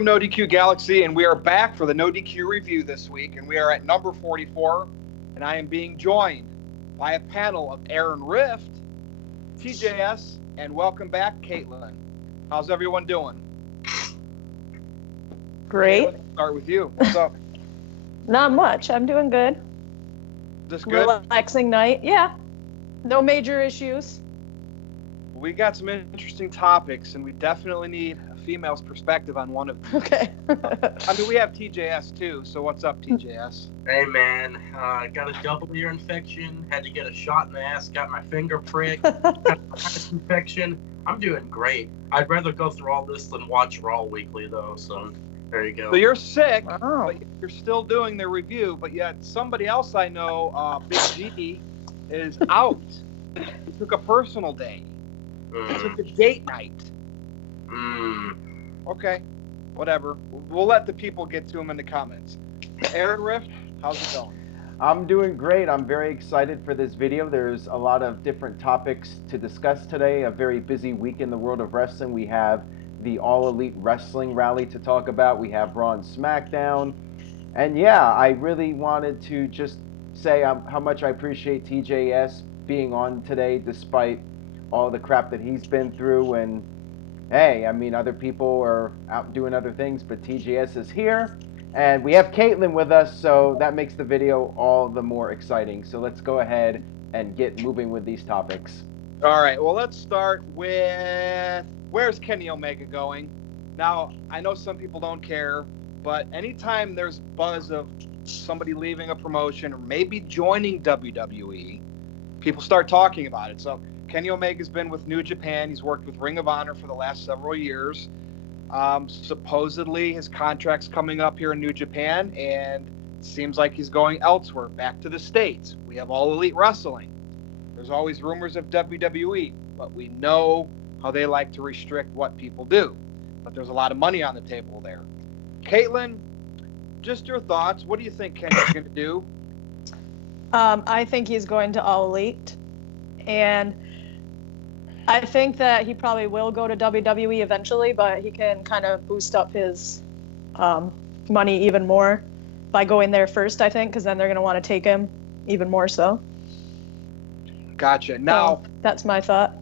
Welcome, NoDQ Galaxy, and we are back for the NoDQ review this week, and we are at number 44, and I am being joined by a panel of Aaron Rift, TJS, and welcome back, Caitlin. How's everyone doing? Great. Caitlin, let's start with you. What's up? Not much. I'm doing good. This good? Relaxing night. Yeah. No major issues. We got some interesting topics, and we definitely need a female's perspective on one of them. Okay. I mean, we have TJS too, so what's up, TJS? Hey, man. Got a double ear infection, had to get a shot in the ass, got my finger pricked, got a sinus infection. I'm doing great. I'd rather go through all this than watch Raw weekly, though, so there you go. So you're sick, Wow. but you're still doing the review, but yet somebody else I know, Big G, is out. He took a personal day. He took a date night. Okay, whatever. We'll let the people get to him in the comments. Aaron Rift, how's it going? I'm doing great. I'm very excited for this video. There's a lot of different topics to discuss today. A very busy week in the world of wrestling. We have the All Elite Wrestling Rally to talk about. We have Raw and SmackDown. And yeah, I really wanted to just say how much I appreciate TJS being on today despite all the crap that he's been through. And hey, I mean, other people are out doing other things, but TJS is here. And we have Caitlin with us, so that makes the video all the more exciting. So let's go ahead and get moving with these topics. All right, well, let's start with where's Kenny Omega going? Now, I know some people don't care, but anytime there's buzz of somebody leaving a promotion or maybe joining WWE, people start talking about it. So Kenny Omega's been with New Japan. He's worked with Ring of Honor for the last several years. Supposedly his contract's coming up here in New Japan, and it seems like he's going elsewhere, back to the States. We have All Elite Wrestling. There's always rumors of WWE, but we know how they like to restrict what people do. But there's a lot of money on the table there. Caitlin, just your thoughts. What do you think Kenny's going to do? I think he's going to All Elite. And I think that he probably will go to WWE eventually, but he can kind of boost up his money even more by going there first, I think, because then they're going to want to take him even more so. Gotcha. Now, that's my thought.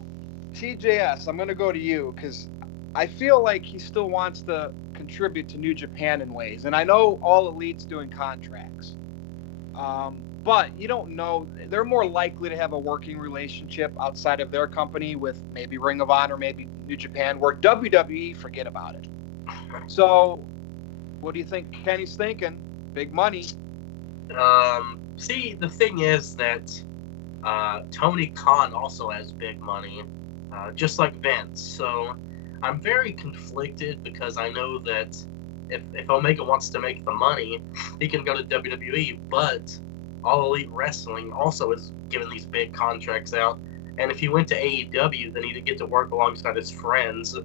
TJS, I'm going to go to you because I feel like he still wants to contribute to New Japan in ways. And I know All Elite's doing contracts. But you don't know. They're more likely to have a working relationship outside of their company with maybe Ring of Honor, maybe New Japan, where WWE, forget about it. So what do you think Kenny's thinking? Big money. See, the thing is that Tony Khan also has big money, just like Vince. So I'm very conflicted because I know that if Omega wants to make the money, he can go to WWE, but All Elite Wrestling also is giving these big contracts out. And if he went to AEW, then he'd get to work alongside his friends.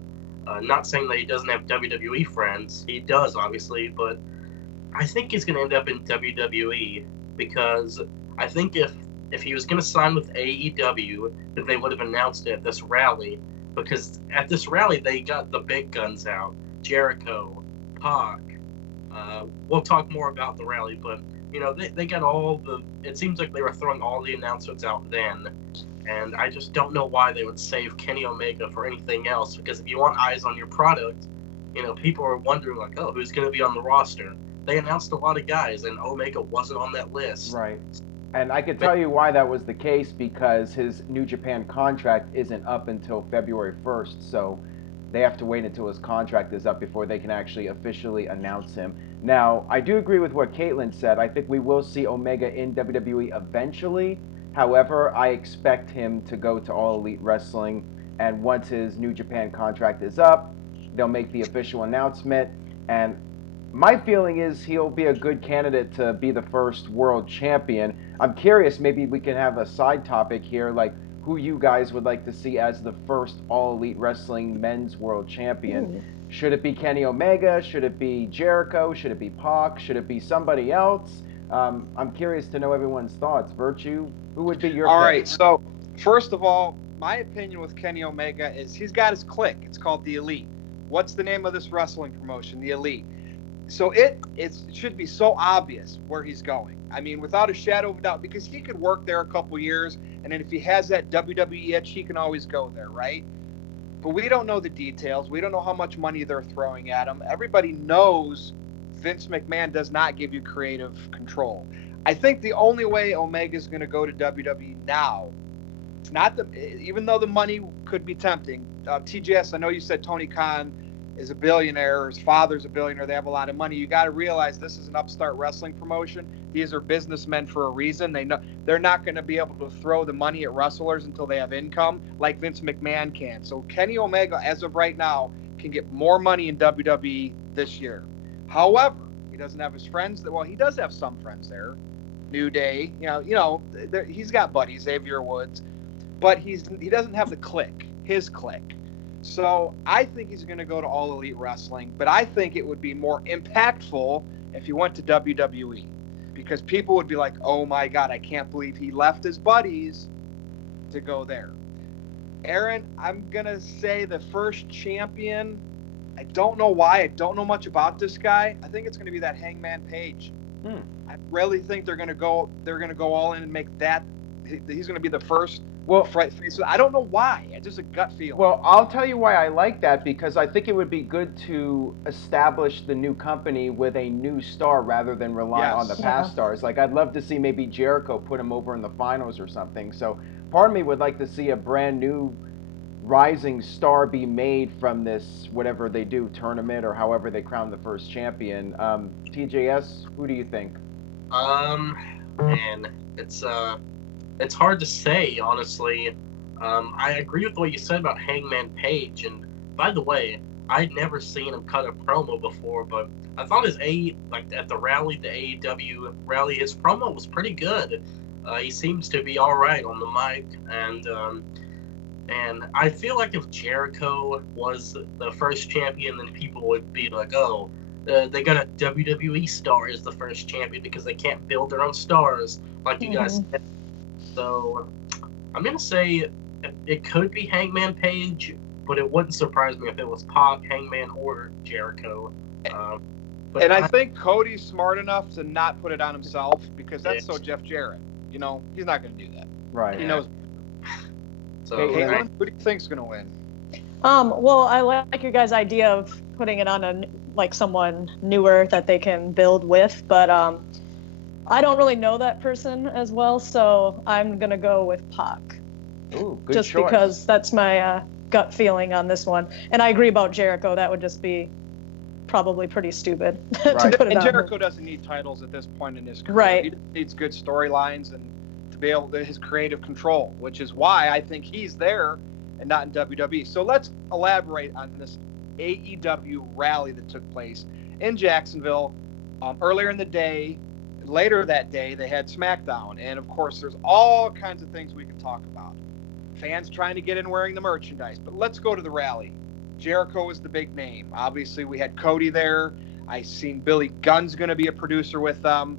Not saying that he doesn't have WWE friends. He does, obviously, but I think he's going to end up in WWE because I think if he was going to sign with AEW, then they would have announced it at this rally, because at this rally they got the big guns out. Jericho, Pac. We'll talk more about the rally, but you know, they got all the... It seems like they were throwing all the announcements out then, and I just don't know why they would save Kenny Omega for anything else, because if you want eyes on your product, you know, people are wondering, like, oh, who's going to be on the roster? They announced a lot of guys, and Omega wasn't on that list. Right. And I could tell you why that was the case, because his New Japan contract isn't up until February 1st, so they have to wait until his contract is up before they can actually officially announce him. Now, I do agree with what Caitlin said. I think we will see Omega in WWE eventually. However, I expect him to go to All Elite Wrestling, and once his New Japan contract is up, they'll make the official announcement. And my feeling is he'll be a good candidate to be the first world champion. I'm curious, maybe we can have a side topic here, like who you guys would like to see as the first All Elite Wrestling men's world champion. Should it be Kenny Omega? Should it be Jericho? Should it be Pac? Should it be somebody else? I'm curious to know everyone's thoughts. Virtue, who would be your pick? All right, so first of all, my opinion with Kenny Omega is he's got his clique. It's called the Elite. What's the name of this wrestling promotion? The Elite. So it should be so obvious where he's going. I mean, without a shadow of a doubt, because he could work there a couple years, and then if he has that WWE itch, he can always go there, right? But we don't know the details. We don't know how much money they're throwing at him. Everybody knows Vince McMahon does not give you creative control. I think the only way Omega's going to go to WWE now, it's not even though the money could be tempting. TJS, I know you said Tony Khan is a billionaire, his father's a billionaire, they have a lot of money. You got to realize this is an upstart wrestling promotion. These are businessmen for a reason. They know they're not going to be able to throw the money at wrestlers until they have income like Vince McMahon can. So Kenny Omega, as of right now, can get more money in WWE this year. However, he doesn't have his friends. Well, he does have some friends there. New Day, he's got buddies, Xavier Woods, but he doesn't have the clique, his clique. So I think he's going to go to All Elite Wrestling, but I think it would be more impactful if he went to WWE, because people would be like, oh my God, I can't believe he left his buddies to go there. Aaron, I'm going to say the first champion. I don't know why. I don't know much about this guy. I think it's going to be that Hangman Page. I really think they're going to go all in and make that. He's going to be the first. Well, I don't know why. It's just a gut feeling. Well, I'll tell you why I like that, because I think it would be good to establish the new company with a new star rather than rely on the past stars. Like, I'd love to see maybe Jericho put him over in the finals or something. So part of me would like to see a brand new rising star be made from this, whatever they do, tournament or however they crown the first champion. TJS, who do you think? Man, it's hard to say, honestly. I agree with what you said about Hangman Page, and by the way, I'd never seen him cut a promo before, but I thought at the rally, the AEW rally, his promo was pretty good. He seems to be all right on the mic, and I feel like if Jericho was the first champion, then people would be like, oh, they got a WWE star as the first champion because they can't build their own stars, like you guys said. So I'm going to say it could be Hangman Page, but it wouldn't surprise me if it was Pac, Hangman, or Jericho. And I think Cody's smart enough to not put it on himself, because that's so Jeff Jarrett. He's not going to do that. Right. He knows. So, Caitlin, who do you think's going to win? Well, I like your guys' idea of putting it on someone newer that they can build with, but I don't really know that person as well, so I'm gonna go with Pac. Ooh, good just choice. Because that's my gut feeling on this one, and I agree about Jericho. That would just be probably pretty stupid to put it and on Jericho him. doesn't need titles at this point in his career. Right. He just needs good storylines and to be able to his creative control, which is why I think he's there and not in WWE. So let's elaborate on this AEW rally that took place in Jacksonville earlier in the day. Later that day, they had SmackDown, and of course, there's all kinds of things we can talk about. Fans trying to get in wearing the merchandise, but let's go to the rally. Jericho was the big name. Obviously, we had Cody there. I seen Billy Gunn's going to be a producer with them.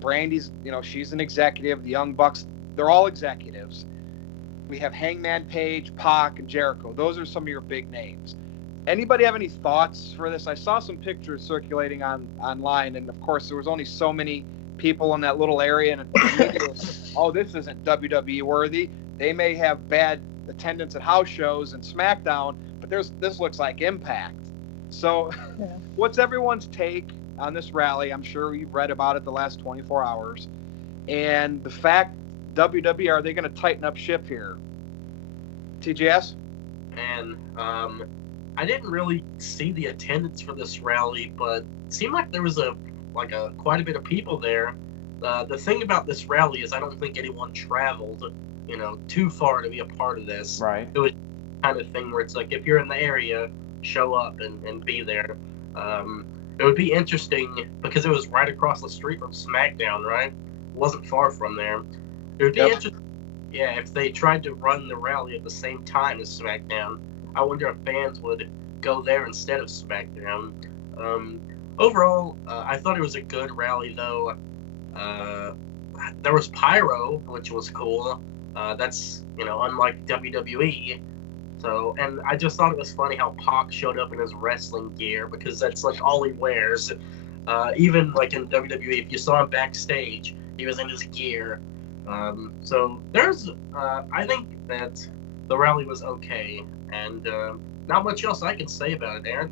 Brandy's, she's an executive. The Young Bucks, they're all executives. We have Hangman Page, Pac, and Jericho. Those are some of your big names. Anybody have any thoughts for this? I saw some pictures circulating online, and of course, there was only so many people in that little area, and oh, this isn't WWE worthy. They may have bad attendance at house shows and SmackDown, but this looks like Impact. So, What's everyone's take on this rally? I'm sure you've read about it the last 24 hours, and the fact WWE, are they going to tighten up ship here? TJS? And I didn't really see the attendance for this rally, but it seemed like there was quite a bit of people there. The thing about this rally is I don't think anyone traveled, too far to be a part of this. Right. It was kind of thing where it's like, if you're in the area, show up and be there. It would be interesting because it was right across the street from SmackDown, right? It wasn't far from there. It would be interesting, if they tried to run the rally at the same time as SmackDown. I wonder if fans would go there instead of SmackDown. Overall, I thought it was a good rally, though. There was pyro, which was cool. That's, unlike WWE. So, and I just thought it was funny how Pac showed up in his wrestling gear because that's like all he wears. Even like in WWE, if you saw him backstage, he was in his gear. So I think that the rally was okay, and not much else I can say about it, Aaron.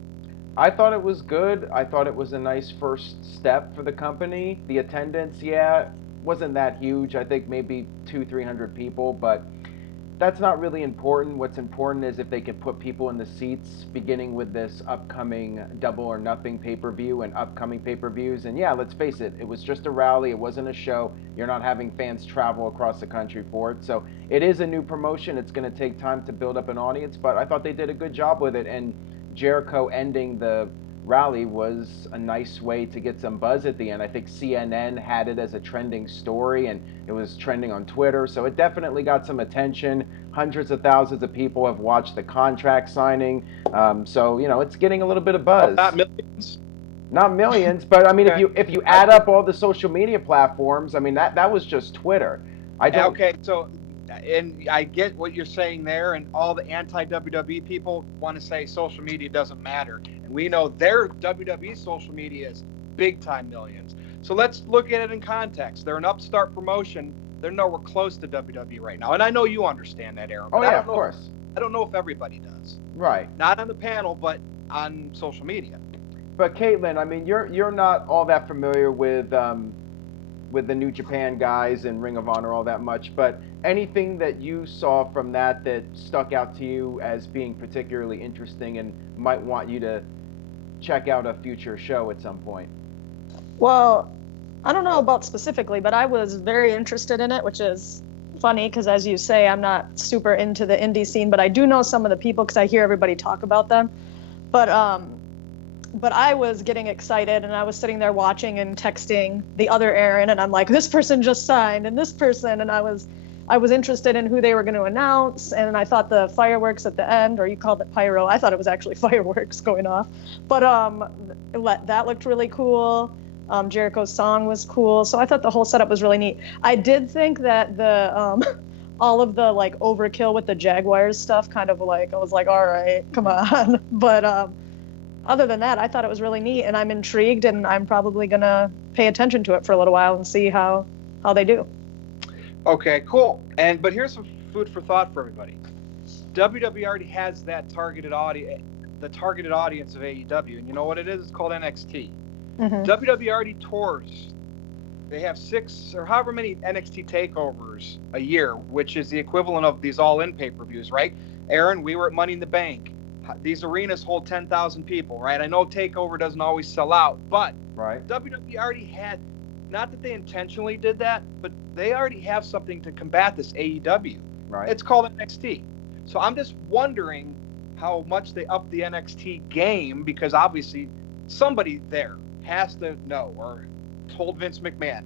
I thought it was good. I thought it was a nice first step for the company. The attendance, yeah, wasn't that huge. I think maybe 200-300 people, but that's not really important. What's important is if they could put people in the seats, beginning with this upcoming Double or Nothing pay-per-view and upcoming pay-per-views. And yeah, let's face it, it was just a rally. It wasn't a show. You're not having fans travel across the country for it. So it is a new promotion. It's going to take time to build up an audience, but I thought they did a good job with it. And Jericho ending the rally was a nice way to get some buzz at the end. I think CNN had it as a trending story, and it was trending on Twitter, so it definitely got some attention. Hundreds of thousands of people have watched the contract signing, so it's getting a little bit of buzz. Not millions. Not millions, but I mean, Okay. if you add up all the social media platforms, I mean that was just Twitter. I don't. Okay, so and I get what you're saying there, and all the anti-WWE people want to say social media doesn't matter, and we know their WWE social media is big time millions. So let's look at it in context. They're an upstart promotion. They're nowhere close to WWE right now, and I know you understand that, Aaron. Oh yeah, of course. I don't know if everybody does. Right. Not on the panel, but on social media. But Caitlin, I mean, you're not all that familiar with the New Japan guys and Ring of Honor all that much, but anything that you saw from that stuck out to you as being particularly interesting and might want you to check out a future show at some point? Well, I don't know about specifically, but I was very interested in it, which is funny because, as you say, I'm not super into the indie scene, but I do know some of the people because I hear everybody talk about them. But I was getting excited, and I was sitting there watching and texting the other Aaron, and I'm like, this person just signed, and this person, and I was interested in who they were going to announce, and I thought the fireworks at the end, or you called it pyro, I thought it was actually fireworks going off, but that looked really cool. Jericho's song was cool, so I thought the whole setup was really neat. I did think that the all of the like overkill with the Jaguars stuff kind of like, I was like, all right, come on, but other than that, I thought it was really neat, and I'm intrigued, and I'm probably gonna pay attention to it for a little while and see how they do. Okay, cool. But here's some food for thought for everybody. WWE already has that targeted audience, the targeted audience of AEW, and you know what it is? It's called NXT. Mm-hmm. WWE already tours. They have 6 or however many NXT takeovers a year, which is the equivalent of these all-in pay-per-views, right? Aaron, we were at Money in the Bank. These arenas hold 10,000 people, right? I know TakeOver doesn't always sell out, but right. WWE already had, not that they intentionally did that, but they already have something to combat this AEW. Right. It's called NXT. So I'm just wondering how much they up the NXT game, because obviously somebody there has to know or told Vince McMahon,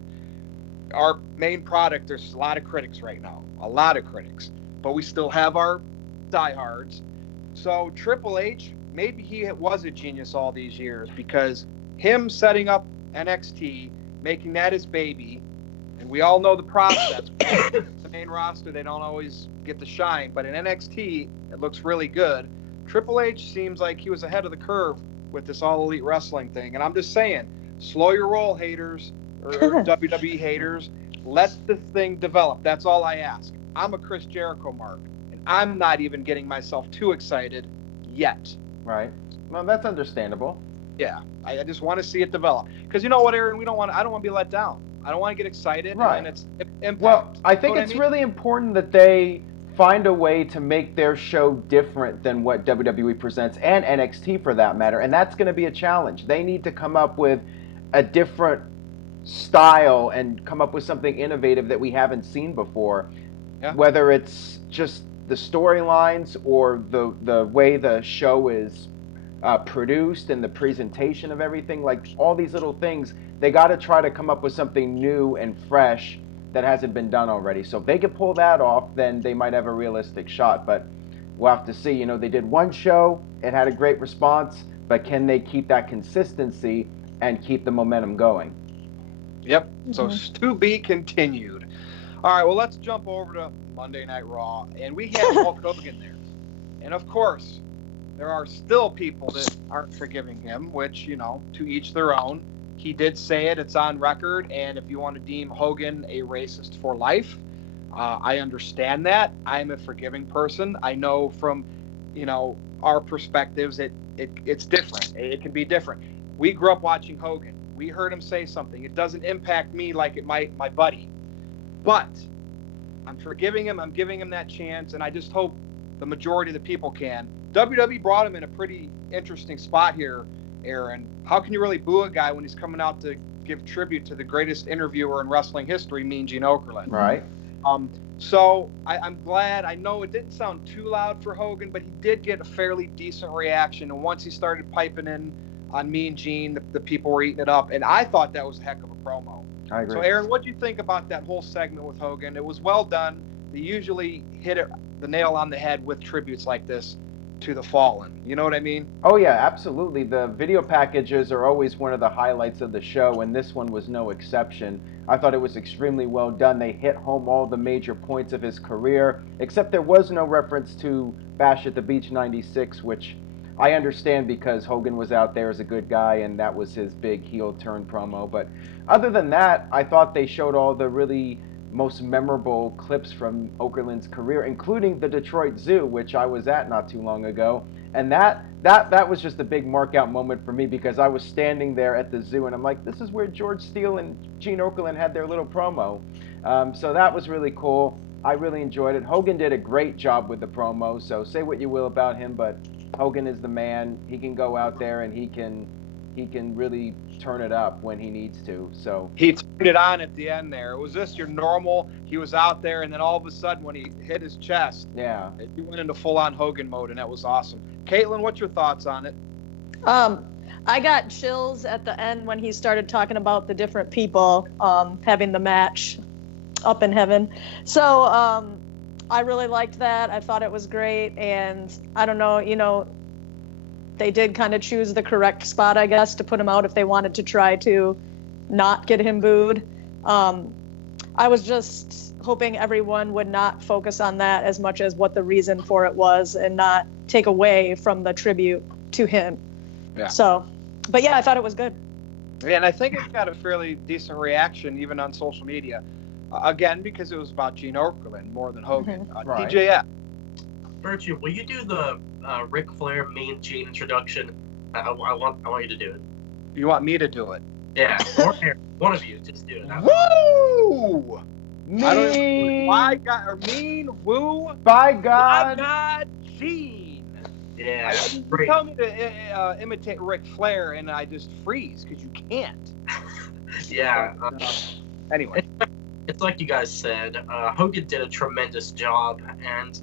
our main product, there's a lot of critics right now, a lot of critics, but we still have our diehards. So Triple H, maybe he was a genius all these years, because him setting up NXT, making that his baby, and we all know the process. The main roster, they don't always get the shine, but in NXT, it looks really good. Triple H seems like he was ahead of the curve with this All Elite Wrestling thing, and I'm just saying, slow your roll, haters, or WWE haters. Let this thing develop. That's all I ask. I'm a Chris Jericho mark. I'm not even getting myself too excited yet. Right. Well, that's understandable. Yeah, I just want to see it develop. Because you know what, Aaron? I don't want to be let down. I don't want to get excited. Right. And it's impact. Well, I think it's really important that they find a way to make their show different than what WWE presents, and NXT for that matter. And that's going to be a challenge. They need to come up with a different style and come up with something innovative that we haven't seen before. Yeah. Whether it's just the storylines or the way the show is produced and the presentation of everything, like all these little things, they got to try to come up with something new and fresh that hasn't been done already. So if they can pull that off, then they might have a realistic shot. But we'll have to see. You know, they did one show, it had a great response, but can they keep that consistency and keep the momentum going? Yep. Mm-hmm. So to be continued. All right, well, let's jump over to Monday Night Raw, and we had Hulk Hogan there. And of course, there are still people that aren't forgiving him, which, to each their own. He did say it, it's on record. And if you want to deem Hogan a racist for life, I understand that. I'm a forgiving person. I know from, our perspectives, it's different. It can be different. We grew up watching Hogan. We heard him say something. It doesn't impact me like it might my buddy. But I'm forgiving him. I'm giving him that chance, and I just hope the majority of the people can. WWE brought him in a pretty interesting spot here, Aaron. How can you really boo a guy when he's coming out to give tribute to the greatest interviewer in wrestling history, Mean Gene Okerlund? Right. So I'm glad. I know it didn't sound too loud for Hogan, but he did get a fairly decent reaction. And once he started piping in on Mean Gene, the people were eating it up. And I thought that was a heck of a promo. I agree. So, Aaron, what do you think about that whole segment with Hogan? It was well done. They usually hit the nail on the head with tributes like this to the fallen. You know what I mean? Oh, yeah, absolutely. The video packages are always one of the highlights of the show, and this one was no exception. I thought it was extremely well done. They hit home all the major points of his career, except there was no reference to Bash at the Beach 96, which I understand because Hogan was out there as a good guy, and that was his big heel turn promo. But other than that, I thought they showed all the really most memorable clips from Okerlund's career, including the Detroit Zoo, which I was at not too long ago. And that was just a big mark out moment for me because I was standing there at the zoo and I'm like, this is where George Steele and Gene Okerlund had their little promo. So that was really cool. I really enjoyed it. Hogan did a great job with the promo, so say what you will about him, but Hogan is the man. He can go out there and he can really turn it up when he needs to. So he turned it on at the end there. Was this your normal? He was out there, and then all of a sudden, when he hit his chest, yeah, he went into full-on Hogan mode, and that was awesome. Caitlin, what's your thoughts on it? I got chills at the end when he started talking about the different people having the match up in heaven. So I really liked that. I thought it was great, and I don't know, they did kind of choose the correct spot, I guess, to put him out if they wanted to try to not get him booed. I was just hoping everyone would not focus on that as much as what the reason for it was and not take away from the tribute to him. Yeah. So, but yeah, I thought it was good. Yeah, and I think it got a fairly decent reaction even on social media. Again, because it was about Gene Okerlund more than Hogan. Mm-hmm. Right. TJF. Virtue, will you do the Ric Flair Mean Gene introduction? I want you to do it. You want me to do it? Yeah, or one of you, just do it. Woo! Mean. By God, or mean woo. By God. By God, Gene. Yeah, You great. tell me to imitate Ric Flair, and I just freeze because you can't. Yeah. Anyway, it's like you guys said. Hogan did a tremendous job, and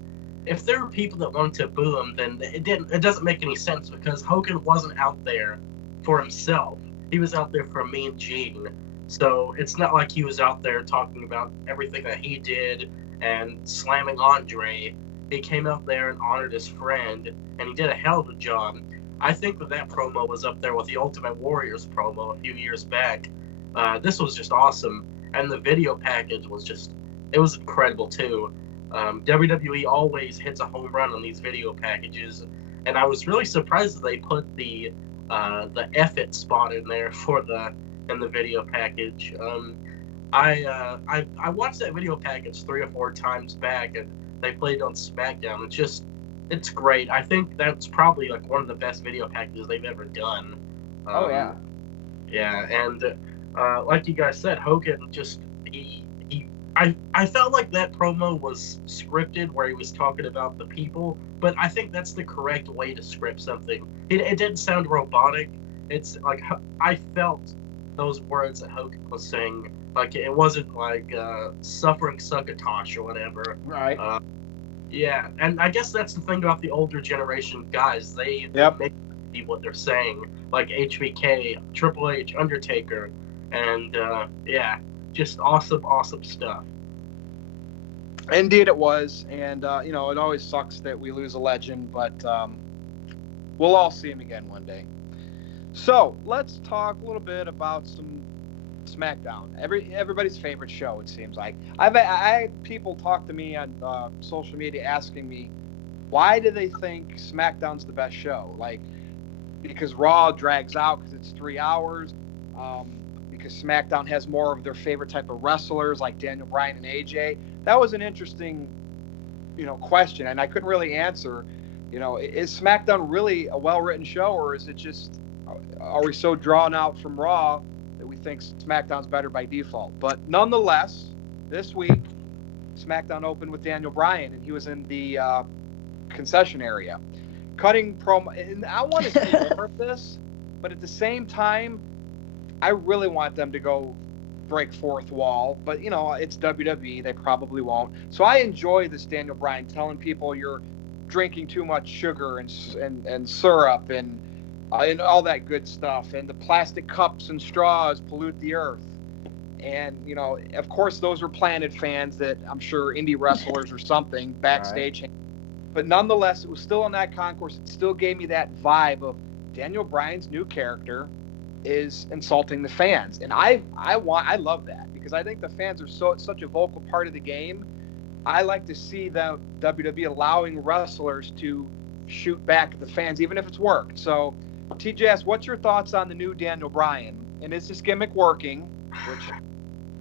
if there were people that wanted to boo him, then it doesn't make any sense because Hogan wasn't out there for himself. He was out there for Mean Gene. So it's not like he was out there talking about everything that he did and slamming Andre. He came out there and honored his friend, and he did a hell of a job. I think that promo was up there with the Ultimate Warriors promo a few years back. This was just awesome, and the video package was it was incredible too. WWE always hits a home run on these video packages, and I was really surprised that they put the F it spot in there in the video package. I watched that video package 3 or 4 times back, and they played it on SmackDown. It's great. I think that's probably like one of the best video packages they've ever done. Oh yeah. Yeah, and like you guys said, Hogan I felt like that promo was scripted where he was talking about the people, but I think that's the correct way to script something. It didn't sound robotic. It's like I felt those words that Hogan was saying. Like it wasn't like suffering succotash or whatever. Right. Yeah, and I guess that's the thing about the older generation guys. They make what they're saying, like HBK, Triple H, Undertaker, and yeah. Just awesome stuff. Indeed it was, and it always sucks that we lose a legend, but we'll all see him again one day. So let's talk a little bit about some SmackDown. Everybody's favorite show, it seems like. I had people talk to me on social media asking me, why do they think SmackDown's the best show? Like, because Raw drags out because it's 3 hours, because SmackDown has more of their favorite type of wrestlers like Daniel Bryan and AJ. That was an interesting, question, and I couldn't really answer. Is SmackDown really a well-written show, or is it just, are we so drawn out from Raw that we think SmackDown's better by default? But nonetheless, this week SmackDown opened with Daniel Bryan, and he was in the concession area, cutting promo. And I want to see more of this, but at the same time, I really want them to go break fourth wall. But it's WWE; they probably won't. So I enjoy this Daniel Bryan telling people you're drinking too much sugar and syrup and all that good stuff, and the plastic cups and straws pollute the earth. And of course, those were Planet fans that I'm sure indie wrestlers or something backstage. Right. But nonetheless, it was still in that concourse. It still gave me that vibe of Daniel Bryan's new character is insulting the fans, and I love that, because I think the fans are such a vocal part of the game. I like to see the WWE allowing wrestlers to shoot back at the fans, even if it's worked. So, TJS, what's your thoughts on the new Daniel Bryan? And is this gimmick working? Which,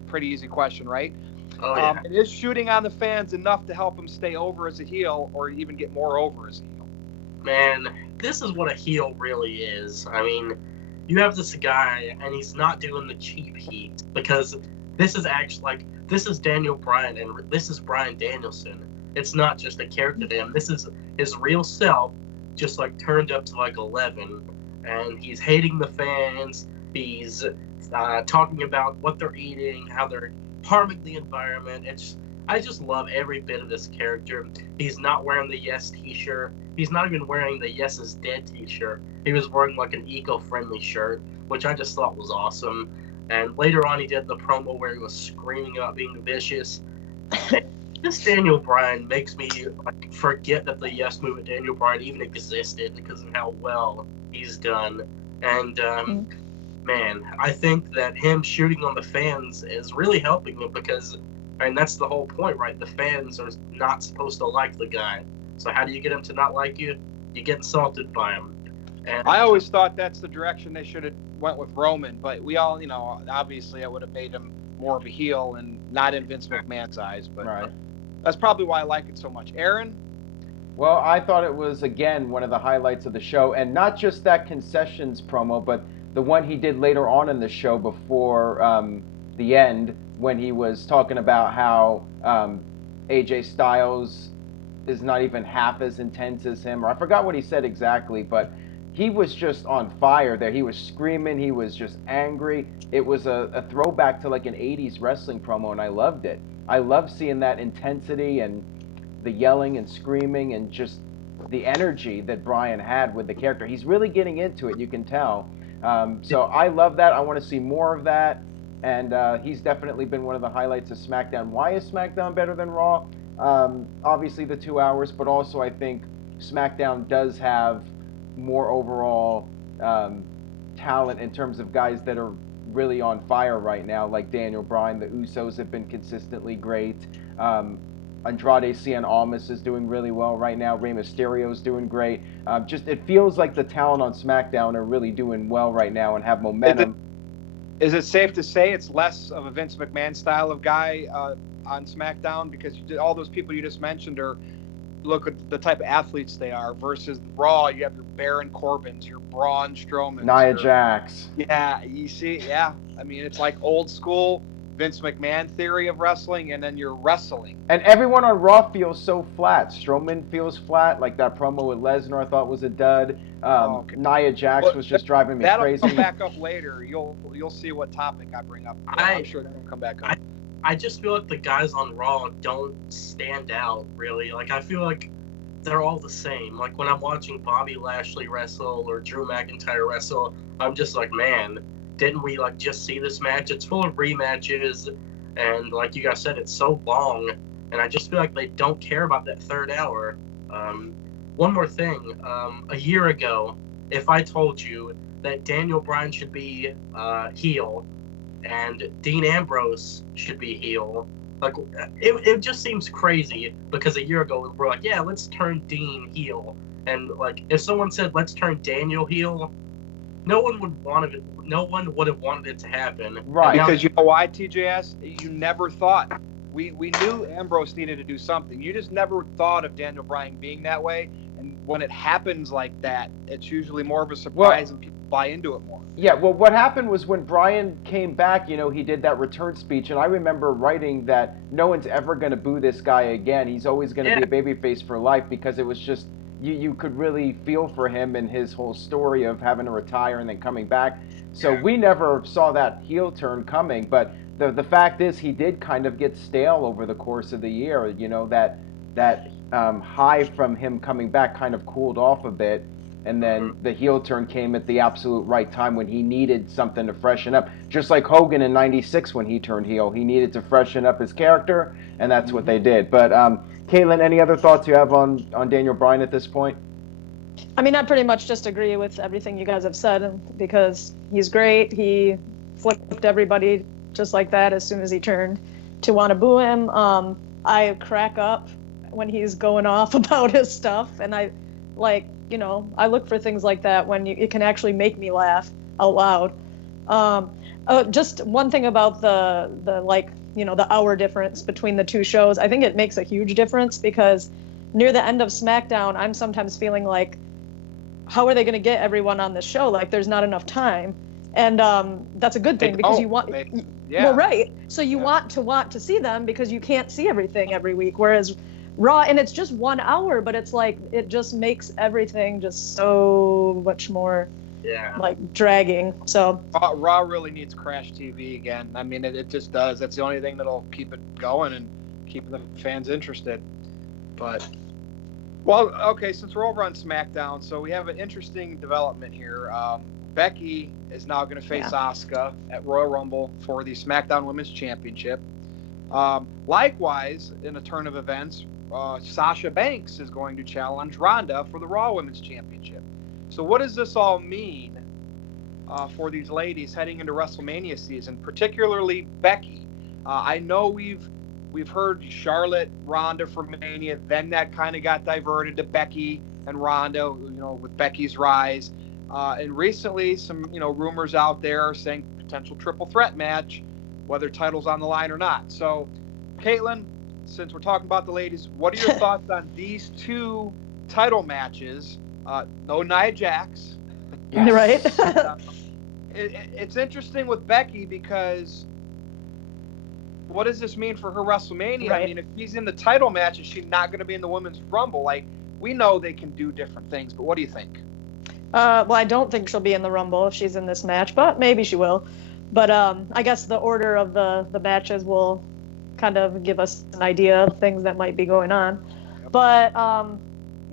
pretty easy question, right? Oh, yeah. And is shooting on the fans enough to help him stay over as a heel, or even get more over as a heel? Man, this is what a heel really is. I mean, you have this guy, and he's not doing the cheap heat, because this is actually, this is Daniel Bryan, and this is Bryan Danielson. It's not just a character to him. This is his real self, just, turned up to, 11. And he's hating the fans. He's talking about what they're eating, how they're harming the environment. I just love every bit of this character. He's not wearing the Yes t-shirt. He's not even wearing the Yes is Dead t-shirt. He was wearing an eco-friendly shirt, which I just thought was awesome. And later on, he did the promo where he was screaming about being vicious. This Daniel Bryan makes me forget that the Yes Movement Daniel Bryan even existed, because of how well he's done. And man, I think that him shooting on the fans is really helping him, because that's the whole point, right? The fans are not supposed to like the guy. So how do you get him to not like you? You get insulted by him. And I always thought that's the direction they should have went with Roman, but we all, obviously it would have made him more of a heel and not in Vince McMahon's eyes. But right. That's probably why I like it so much. Aaron? Well, I thought it was, again, one of the highlights of the show, and not just that concessions promo, but the one he did later on in the show before the end, when he was talking about how AJ Styles is not even half as intense as him, or I forgot what he said exactly, but he was just on fire there. He was screaming, he was just angry. It was a throwback to an 80s wrestling promo, and I loved it. I love seeing that intensity and the yelling and screaming and just the energy that Bryan had with the character. He's really getting into it, you can tell. So I love that. I want to see more of that. And he's definitely been one of the highlights of SmackDown. Why is SmackDown better than Raw? Obviously the 2 hours, but also I think SmackDown does have more overall talent in terms of guys that are really on fire right now, like Daniel Bryan. The Usos have been consistently great. Andrade Cien Almas is doing really well right now. Rey Mysterio's doing great. Just it feels like the talent on SmackDown are really doing well right now and have momentum. Is it safe to say it's less of a Vince McMahon style of guy on SmackDown, because all those people you just mentioned look at the type of athletes they are, versus Raw? You have your Baron Corbins, your Braun Strowman, Nia Jax. Yeah, you see, yeah. I mean, it's like old school Vince McMahon theory of wrestling, and then you're wrestling. And everyone on Raw feels so flat. Strowman feels flat, like that promo with Lesnar I thought was a dud. Nia Jax was just driving me crazy. That'll come back up later. You'll see what topic I bring up. I'm sure that'll come back up. I just feel like the guys on Raw don't stand out, really. I feel like they're all the same. When I'm watching Bobby Lashley wrestle or Drew McIntyre wrestle, I'm just like, man, didn't we just see this match? It's full of rematches, and like you guys said, it's so long, and I just feel like they don't care about that third hour. One more thing, a year ago, if I told you that Daniel Bryan should be heel and Dean Ambrose should be heel, Like, it just seems crazy because a year ago we're like, yeah, let's turn Dean heel, and like if someone said let's turn Daniel heel, no one would have wanted it to happen. Right. Because you know why, TJS? You never thought. We knew Ambrose needed to do something. You just never thought of Daniel Bryan being that way. And when it happens like that, it's usually more of a surprise and people buy into it more. Yeah, well, what happened was when Bryan came back, he did that return speech, and I remember writing that no one's ever going to boo this guy again. He's always going to be a babyface for life, because it was just, you could really feel for him and his whole story of having to retire and then coming back. So we never saw that heel turn coming, but the fact is he did kind of get stale over the course of the year. That high from him coming back kind of cooled off a bit. And then the heel turn came at the absolute right time when he needed something to freshen up. Just like Hogan in '96 when he turned heel. He needed to freshen up his character, and that's what they did. But, Caitlin, any other thoughts you have on Daniel Bryan at this point? I mean, I pretty much just agree with everything you guys have said, because he's great. He flipped everybody just like that as soon as he turned to want to boo him. I crack up when he's going off about his stuff, and I look for things like that when it can actually make me laugh out loud. Just one thing about the hour difference between the two shows. I think it makes a huge difference, because near the end of SmackDown, I'm sometimes feeling like, how are they going to get everyone on this show? Like, there's not enough time. And that's a good thing, because you want, well, right. So you want to see them, because you can't see everything every week. Whereas Raw, and it's just 1 hour, but it's like, it just makes everything just so much more like dragging. So Raw really needs Crash TV again. I mean, it just does. That's the only thing that'll keep it going and keep the fans interested. But, well, okay, since we're over on SmackDown, so we have an interesting development here. Becky is now going to face Asuka at Royal Rumble for the SmackDown Women's Championship. Likewise, in a turn of events, Sasha Banks is going to challenge Ronda for the Raw Women's Championship. So what does this all mean for these ladies heading into WrestleMania season, particularly Becky? I know we've heard Charlotte, Ronda for Mania, then that kind of got diverted to Becky and Ronda, with Becky's rise. And recently, some rumors out there saying potential triple threat match, whether title's on the line or not. So, Caitlin, since we're talking about the ladies, what are your thoughts on these two title matches? No Nia Jax. Right. It's interesting with Becky, because what does this mean for her WrestleMania? Right. I mean, if she's in the title match, is she not going to be in the Women's Rumble? Like, we know they can do different things, but what do you think? Well, I don't think she'll be in the Rumble if she's in this match, but maybe she will. But I guess the order of the matches will kind of give us an idea of things that might be going on. Yep. But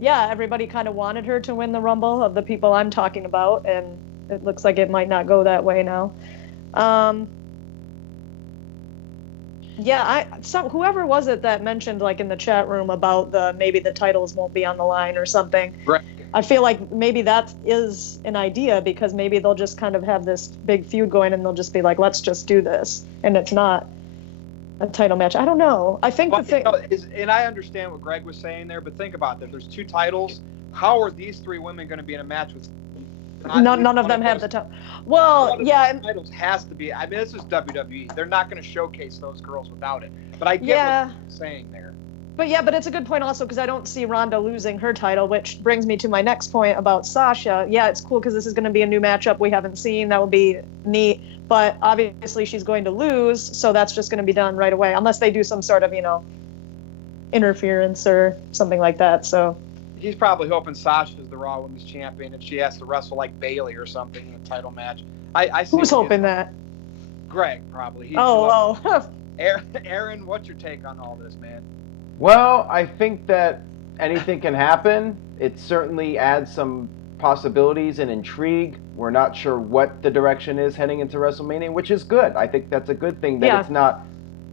everybody kind of wanted her to win the Rumble, of the people I'm talking about, and it looks like it might not go that way now. Whoever was it that mentioned, like, in the chat room about maybe the titles won't be on the line or something. Right. I feel like maybe that is an idea, because maybe they'll just kind of have this big feud going, and they'll just be like, let's just do this, and it's not a title match. I don't know. I think the thing and I understand what Greg was saying there, but think about that. There's two titles. How are these three women going to be in a match with? None of them have the title. Well, yeah. Titles has to be. I mean, this is WWE. They're not going to showcase those girls without it. But I get what you're saying there. But it's a good point also, because I don't see Ronda losing her title, which brings me to my next point about Sasha. Yeah, it's cool because this is going to be a new matchup we haven't seen. That will be neat. But obviously she's going to lose, so that's just going to be done right away, unless they do some sort of, interference or something like that. So he's probably hoping Sasha's the Raw Women's Champion and she has to wrestle like Bayley or something in a title match. I see. Who's hoping that? Greg, probably. Aaron, what's your take on all this, man? Well, I think that anything can happen. It certainly adds some possibilities and intrigue. We're not sure what the direction is heading into WrestleMania, which is good. I think that's a good thing that it's not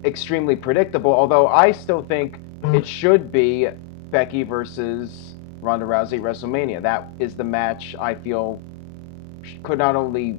extremely predictable, although I still think it should be Becky versus Ronda Rousey at WrestleMania. That is the match I feel could not only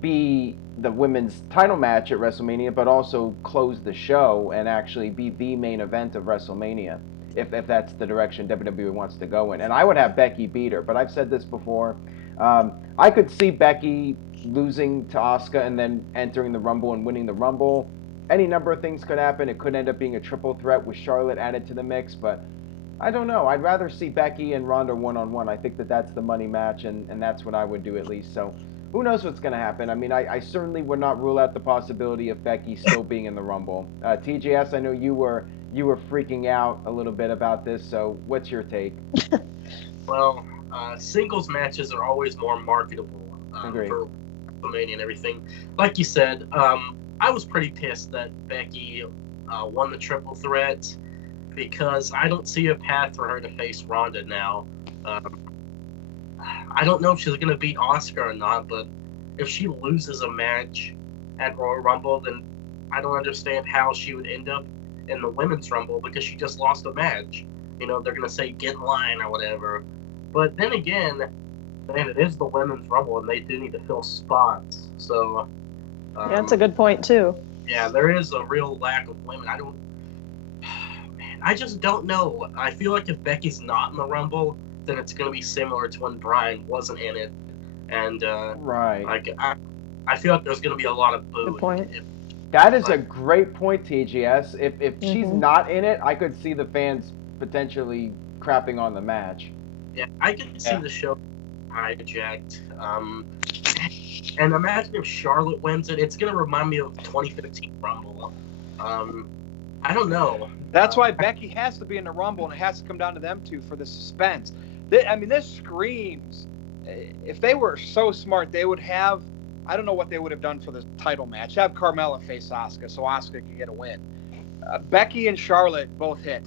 be the women's title match at WrestleMania, but also close the show and actually be the main event of WrestleMania, if that's the direction WWE wants to go in. And I would have Becky beat her, but I've said this before. I could see Becky losing to Asuka and then entering the Rumble and winning the Rumble. Any number of things could happen. It could end up being a triple threat with Charlotte added to the mix, but I don't know. I'd rather see Becky and Ronda one-on-one. I think that's the money match, and that's what I would do at least. So who knows what's going to happen? I mean, I certainly would not rule out the possibility of Becky still being in the Rumble. TJS, I know you were freaking out a little bit about this, so what's your take? Well, singles matches are always more marketable Agreed. for WrestleMania and everything. Like you said, I was pretty pissed that Becky won the triple threat because I don't see a path for her to face Ronda now. I don't know if she's going to beat Asuka or not, but if she loses a match at Royal Rumble, then I don't understand how she would end up in the Women's Rumble because she just lost a match. You know, they're going to say, get in line or whatever. But then again, man, it is the Women's Rumble, and they do need to fill spots. So, Yeah, that's a good point, too. yeah, there is a real lack of women. I just don't know. I feel like if Becky's not in the Rumble, then it's going to be similar to when Bryan wasn't in it. And, right. like, I feel like there's going to be a lot of booing. Good point. That is a great point, TGS. If she's not in it, I could see the fans potentially crapping on the match. Yeah, I can see the show hijacked. And imagine if Charlotte wins it. It's going to remind me of 2015 Rumble. I don't know. That's why Becky has to be in the Rumble, and it has to come down to them two for the suspense. I mean, this screams. If they were so smart, they would have. I don't know what they would have done for the title match. Have Carmella face Asuka so Asuka could get a win. Becky and Charlotte both hit.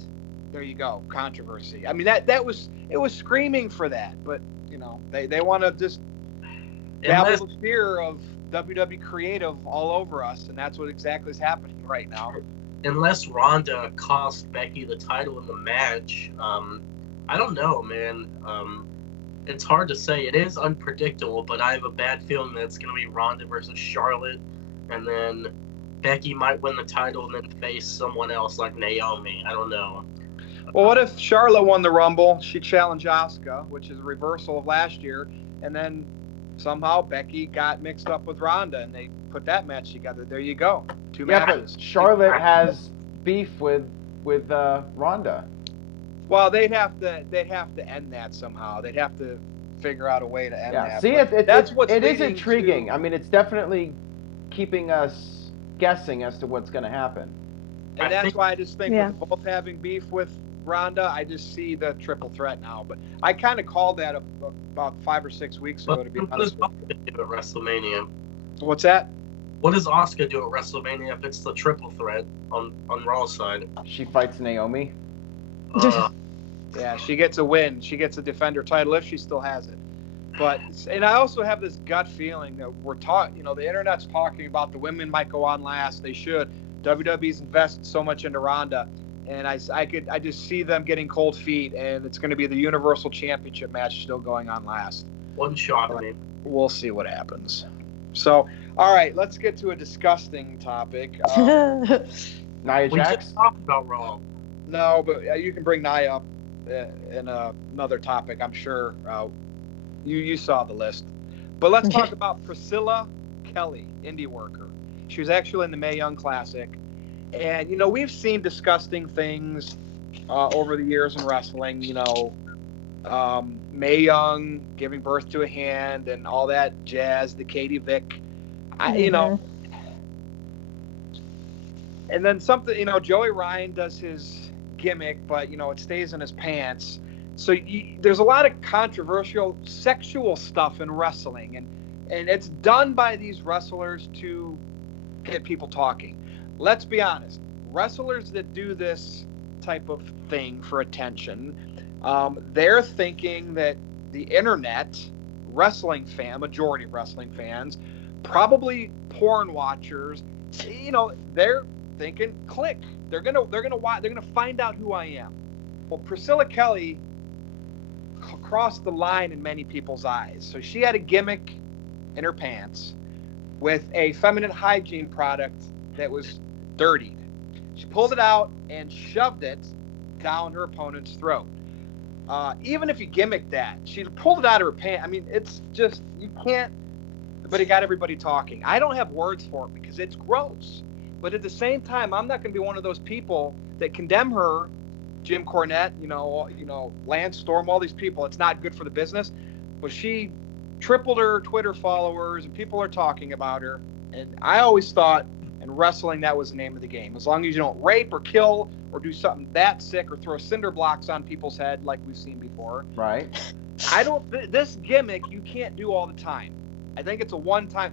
There you go. Controversy. I mean, it was screaming for that, but you know they want to just dabble the fear of WWE creative all over us, and that's what exactly is happening right now. Unless Ronda cost Becky the title in the match, I don't know, man. It's hard to say. It is unpredictable, but I have a bad feeling that it's going to be Ronda versus Charlotte, and then Becky might win the title and then face someone else like Naomi. I don't know. Well, what if Charlotte won the Rumble? She challenged Asuka, which is a reversal of last year, and then somehow Becky got mixed up with Ronda, and they put that match together. There you go. Two matches. But Charlotte has beef with Ronda. Well, they'd have to end that somehow. They'd have to figure out a way to end that. See, it is intriguing. To... I mean, it's definitely keeping us guessing as to what's going to happen. And that's why I just think with both having beef with Ronda, I just see the triple threat now. But I kind of called that about 5 or 6 weeks ago, to be honest. What does Asuka do at WrestleMania? What's that? What does Asuka do at WrestleMania if it's the triple threat on Raw's side? She fights Naomi. Yeah, she gets a win. She gets a defender title if she still has it. And I also have this gut feeling that the internet's talking about the women might go on last. They should. WWE's invested so much into Ronda, and I just see them getting cold feet, and it's going to be the Universal Championship match still going on last. Wouldn't shock me. We'll see what happens. So, all right, let's get to a disgusting topic. Nia We Jax? just talked about Raw. No, but you can bring Nia up in another topic. I'm sure you saw the list. But let's talk about Priscilla Kelly, indie worker. She was actually in the Mae Young Classic. And, we've seen disgusting things over the years in wrestling, Mae Young giving birth to a hand and all that jazz, the Katie Vick, and then something, Joey Ryan does his gimmick, but, it stays in his pants. So there's a lot of controversial sexual stuff in wrestling, and it's done by these wrestlers to get people talking. Let's be honest. Wrestlers that do this type of thing for attention, they're thinking that the internet, majority of wrestling fans, probably porn watchers, they're thinking, click. They're gonna find out who I am. Well, Priscilla Kelly crossed the line in many people's eyes. So she had a gimmick in her pants, with a feminine hygiene product that was dirtied. She pulled it out and shoved it down her opponent's throat. Even if you gimmick that, she pulled it out of her pants. I mean, it's just, you can't, but it got everybody talking. I don't have words for it because it's gross. But at the same time, I'm not going to be one of those people that condemn her, Jim Cornette, Lance Storm, all these people. It's not good for the business. But she tripled her Twitter followers, and people are talking about her. And I always thought in wrestling that was the name of the game. As long as you don't rape or kill or do something that sick or throw cinder blocks on people's head like we've seen before. Right. This gimmick you can't do all the time. I think it's a one-time.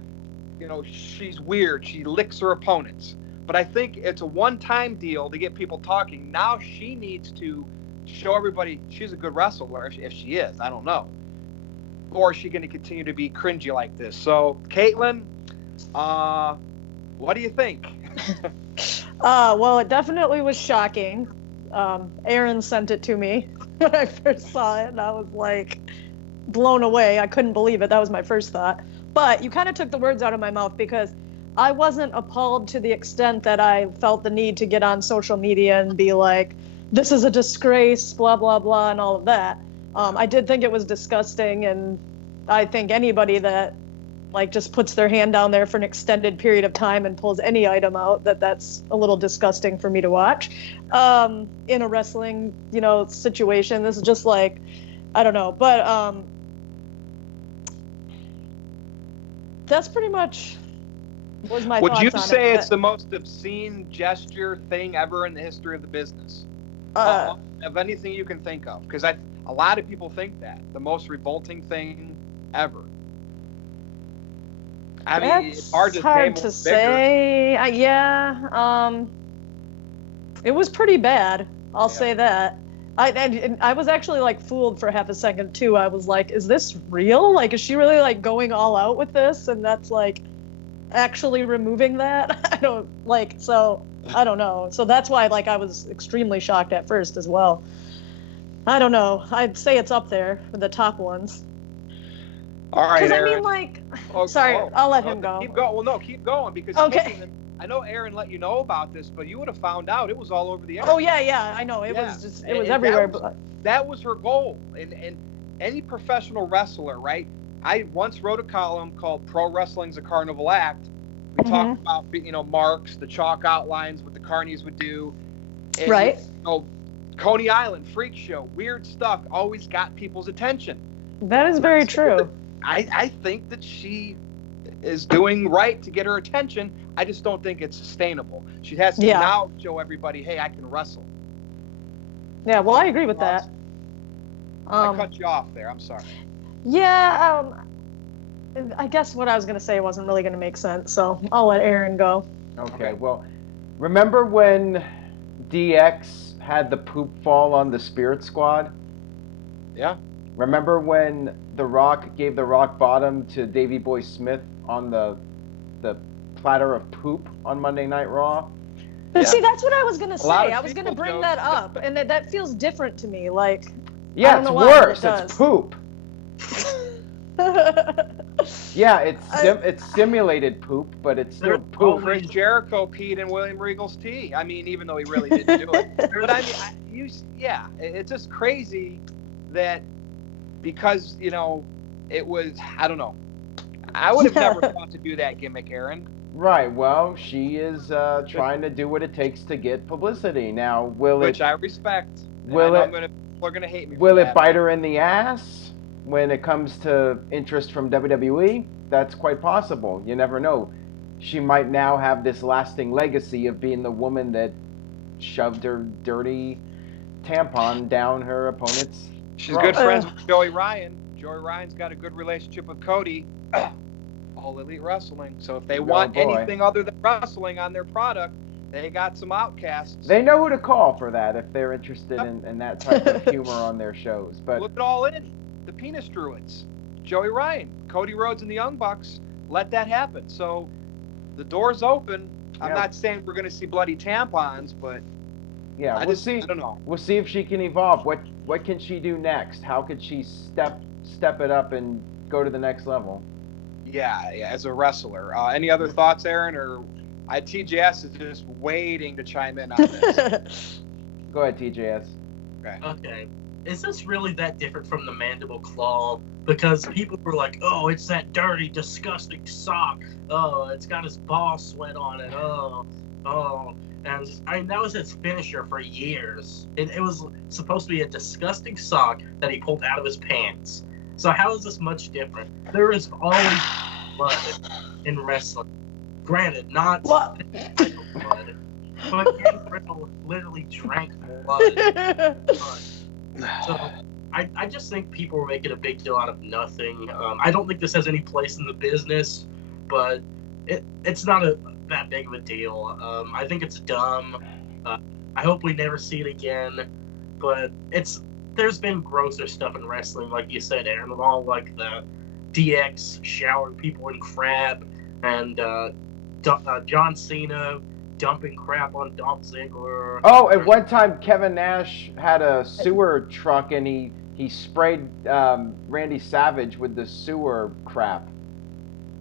She's weird. She licks her opponents. But I think it's a one-time deal to get people talking. Now she needs to show everybody she's a good wrestler, if she is. I don't know. Or is she going to continue to be cringy like this? So, Caitlin, what do you think? Well, it definitely was shocking. Aaron sent it to me when I first saw it, and I was like blown away. I couldn't believe it. That was my first thought. But you kind of took the words out of my mouth, because I wasn't appalled to the extent that I felt the need to get on social media and be like, this is a disgrace, blah, blah, blah, and all of that. I did think it was disgusting, and I think anybody that just puts their hand down there for an extended period of time and pulls any item out, that's a little disgusting for me to watch. In a wrestling, situation, this is just I don't know. But that's pretty much was my thoughts on it. Would you say it's the most obscene gesture thing ever in the history of the business? Of anything you can think of? Because a lot of people think that. The most revolting thing ever. I mean, it's hard to say. Yeah. It was pretty bad. I'll say that. I was actually fooled for half a second too. I was like, is this real? Is she really going all out with this? And that's actually removing that? I don't so I don't know. So that's why I was extremely shocked at first as well. I don't know. I'd say it's up there with the top ones. All right, because Aaron. Sorry, I'll let him go. Keep going. Well, no, keep going, because okay. I know Aaron let you know about this, but you would have found out it was all over the internet. Oh yeah, I know. It was everywhere. That was her goal. And any professional wrestler, right? I once wrote a column called "Pro Wrestling's a Carnival Act." We talked about marks, the chalk outlines, what the carnies would do. And, right. Coney Island, freak show, weird stuff always got people's attention. That is very true. I think that she is doing right to get her attention. I just don't think it's sustainable. She has to now show everybody, hey, I can wrestle. Yeah, well, I agree with that. I cut you off there. I'm sorry. Yeah, I guess what I was going to say wasn't really going to make sense, so I'll let Aaron go. Okay, well, remember when DX had the poop fall on the Spirit Squad? Yeah. Remember when The Rock gave the rock bottom to Davey Boy Smith on the platter of poop on Monday Night Raw? But see, that's what I was going to say. I was going to bring that up, and that feels different to me. Yeah, it's worse. It's poop. Yeah, it's simulated poop, but it's still poop. Chris Jericho peed in William Regal's tea. I mean, even though he really didn't do it. But I mean, it's just crazy that because, it was, I don't know. I would have never thought to do that gimmick, Aaron. Right, well, she is trying to do what it takes to get publicity. Now, Which I respect. People are going to hate me. Will it bite her in the ass when it comes to interest from WWE? That's quite possible. You never know. She might now have this lasting legacy of being the woman that shoved her dirty tampon down her opponent's She's good friends with Joey Ryan. Joey Ryan's got a good relationship with Cody. All Elite Wrestling. So if they want anything other than wrestling on their product, they got some outcasts. They know who to call for that if they're interested in that type of humor on their shows. But look at All In, the Penis Druids, Joey Ryan, Cody Rhodes, and the Young Bucks. Let that happen. So the door's open. I'm not saying we're going to see bloody tampons, but we'll see. I don't know. We'll see if she can evolve. What can she do next? How could she step it up and go to the next level? Yeah, as a wrestler. Any other thoughts, Aaron? Or TJS is just waiting to chime in on this. Go ahead, TJS. Okay. Is this really that different from the mandible claw? Because people were like, oh, it's that dirty, disgusting sock. Oh, it's got his ball sweat on it. Oh. And that was his finisher for years. It was supposed to be a disgusting sock that he pulled out of his pants. So how is this much different? There is always blood in wrestling. Granted, not What? blood, but Gangrel literally drank blood. So I just think people are making a big deal out of nothing. I don't think this has any place in the business, but it's not that big of a deal. I think it's dumb. I hope we never see it again. But there's been grosser stuff in wrestling, like you said, Aaron, with all like the DX showering people in crap and John Cena dumping crap on Dolph Ziggler. Oh, at one time Kevin Nash had a sewer truck and he sprayed Randy Savage with the sewer crap.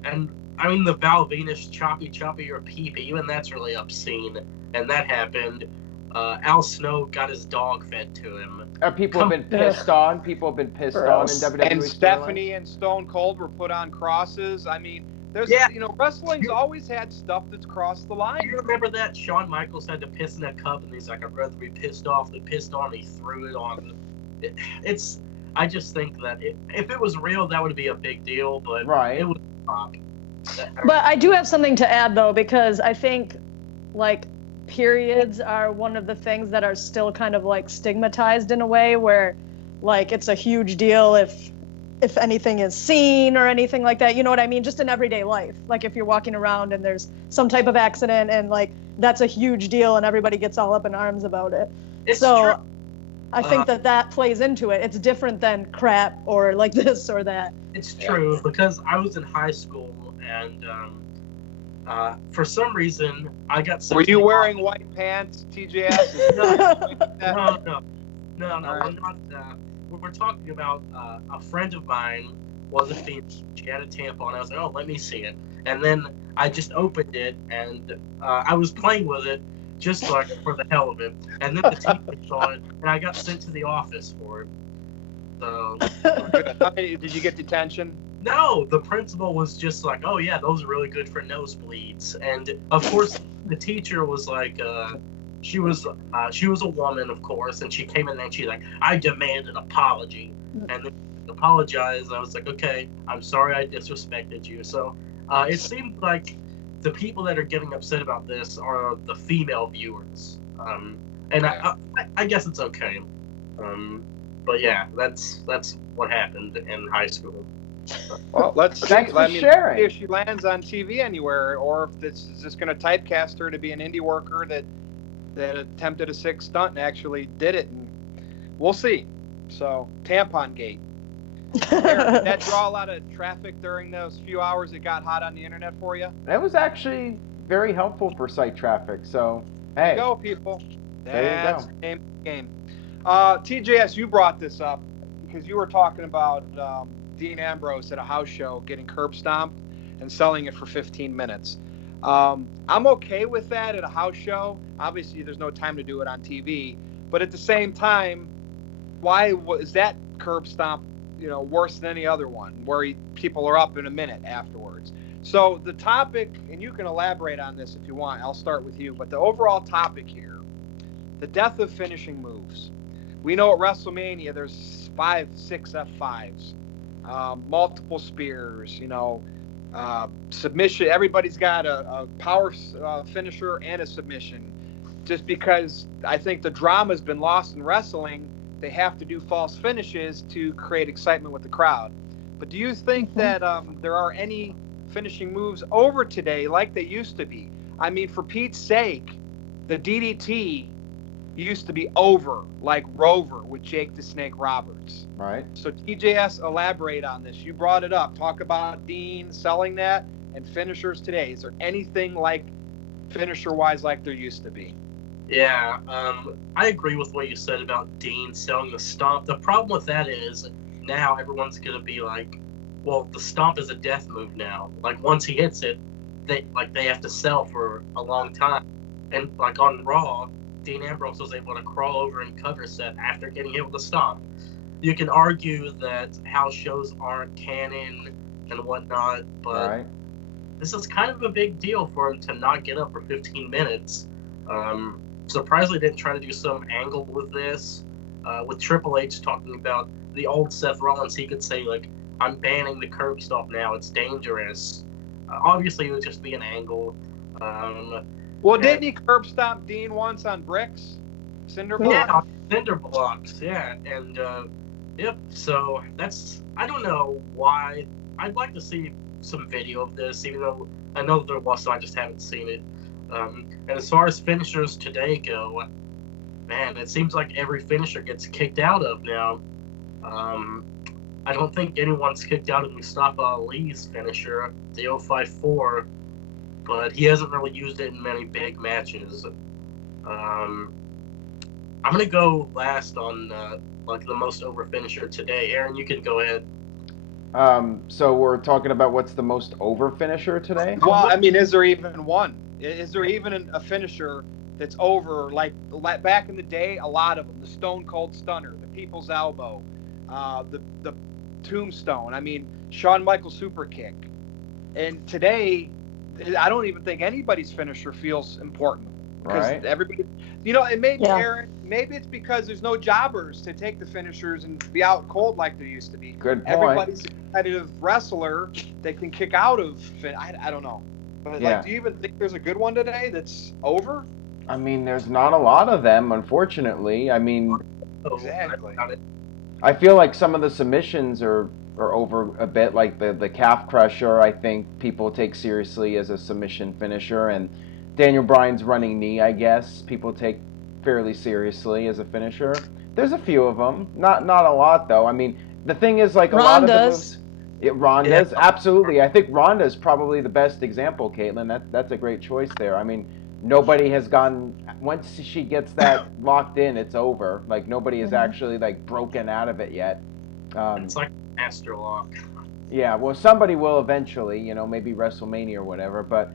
And I mean the Val Venus choppy or pee-pee, even that's really obscene. And that happened. Al Snow got his dog fed to him. People have been pissed on. People have been pissed on in WWE. And Stephanie and Stone Cold were put on crosses. I mean, wrestling's always had stuff that's crossed the line. Do you remember that? Shawn Michaels had to piss in a cup, and he's like, I'd rather be pissed off than pissed on. He threw it on. I just think that if it was real, that would be a big deal, but it was pop. But I do have something to add, though, because I think, like, periods are one of the things that are still kind of, like, stigmatized in a way where, like, it's a huge deal if anything is seen or anything like that, you know what I mean? Just in everyday life. Like if you're walking around and there's some type of accident and like that's a huge deal and everybody gets all up in arms about it. It's true. I think that plays into it. It's different than crap or like this or that. It's true because I was in high school and for some reason I got sent. Were you wearing white pants, TJS? No. We're not. We're talking about a friend of mine was a female. She had a tampon. I was like, oh, let me see it. And then I just opened it and I was playing with it just like for the hell of it. And then the teacher saw it and I got sent to the office for it. So. Did you get detention? No, the principal was just like, oh yeah, those are really good for nosebleeds. And of course, the teacher was like. She was a woman, of course, and she came in and she's like, I demand an apology. And then apologized. I was like, okay, I'm sorry I disrespected you. So it seemed like the people that are getting upset about this are the female viewers. And I guess it's okay. But yeah, that's what happened in high school. Well, let's see. Thanks for sharing. See if she lands on TV anywhere, or if this is just going to typecast her to be an indie worker that attempted a sick stunt and actually did it, and we'll see. So, Tampon Gate. Did that draw a lot of traffic during those few hours it got hot on the internet for you? That was actually very helpful for site traffic. So, hey. There you go, people. That's the name of the game. TJS, you brought this up because you were talking about Dean Ambrose at a house show getting curb stomped and selling it for 15 minutes. I'm okay with that at a house show. Obviously, there's no time to do it on TV. But at the same time, why was that curb stomp, worse than any other one where people are up in a minute afterwards? So the topic, and you can elaborate on this if you want. I'll start with you. But the overall topic here, the death of finishing moves. We know at WrestleMania there's 5, 6 F5s, multiple spears, submission. Everybody's got a power finisher and a submission. Just because I think the drama has been lost in wrestling, they have to do false finishes to create excitement with the crowd. But do you think that there are any finishing moves over today like they used to be? I mean, for Pete's sake, the DDT used to be over like Rover with Jake the Snake Roberts. Right. So TJS, elaborate on this. You brought it up. Talk about Dean selling that and finishers today. Is there anything like finisher-wise like there used to be? Yeah, I agree with what you said about Dean selling the stomp. The problem with that is now everyone's going to be like, well, the stomp is a death move now. Like once he hits it, they have to sell for a long time. And like on Raw, Dean Ambrose was able to crawl over and cover Seth after getting hit with the stomp. You can argue that house shows aren't canon and whatnot, but Right. this is kind of a big deal for him to not get up for 15 minutes. Surprisingly, didn't try to do some angle with this. With Triple H talking about the old Seth Rollins, he could say, like, I'm banning the curb stomp now. It's dangerous. Obviously, it would just be an angle. Well, didn't he curb stomp Dean once on bricks? Cinder blocks? Yeah, cinder blocks. Yeah, and yep. So I don't know why. I'd like to see some video of this, even though I know there was some. I just haven't seen it. And as far as finishers today go, man, it seems like every finisher gets kicked out of now. I don't think anyone's kicked out of Mustafa Ali's finisher, the 054, but he hasn't really used it in many big matches. I'm gonna go last on like the most over finisher today. Aaron, you can go ahead. So we're talking about what's the most over finisher today? Well, I mean, is there even one? Is there even a finisher that's over? Like back in the day, a lot of them. The Stone Cold Stunner, the People's Elbow, the Tombstone. I mean, Shawn Michaels Super Kick. And today, I don't even think anybody's finisher feels important because Right. everybody, and maybe Yeah. Aaron, maybe it's because there's no jobbers to take the finishers and be out cold like there used to be. Good point. Everybody's a competitive wrestler that can kick out of. I don't know, but Yeah. like, do you even think there's a good one today that's over? I mean, there's not a lot of them, unfortunately. I mean, Exactly. I feel like some of the submissions are over a bit, like the calf crusher. I think people take seriously as a submission finisher, and Daniel Bryan's running knee, I guess, people take fairly seriously as a finisher. There's a few of them, not a lot though. I mean, the thing is, like, a lot of the moves. Ronda's, absolutely. I think Ronda's probably the best example, Caitlin. That's a great choice there. I mean, nobody has gone, once she gets that locked in, it's over. Like, nobody has actually, like, broken out of it yet. It's like master lock. Yeah, well, somebody will eventually, maybe WrestleMania or whatever. But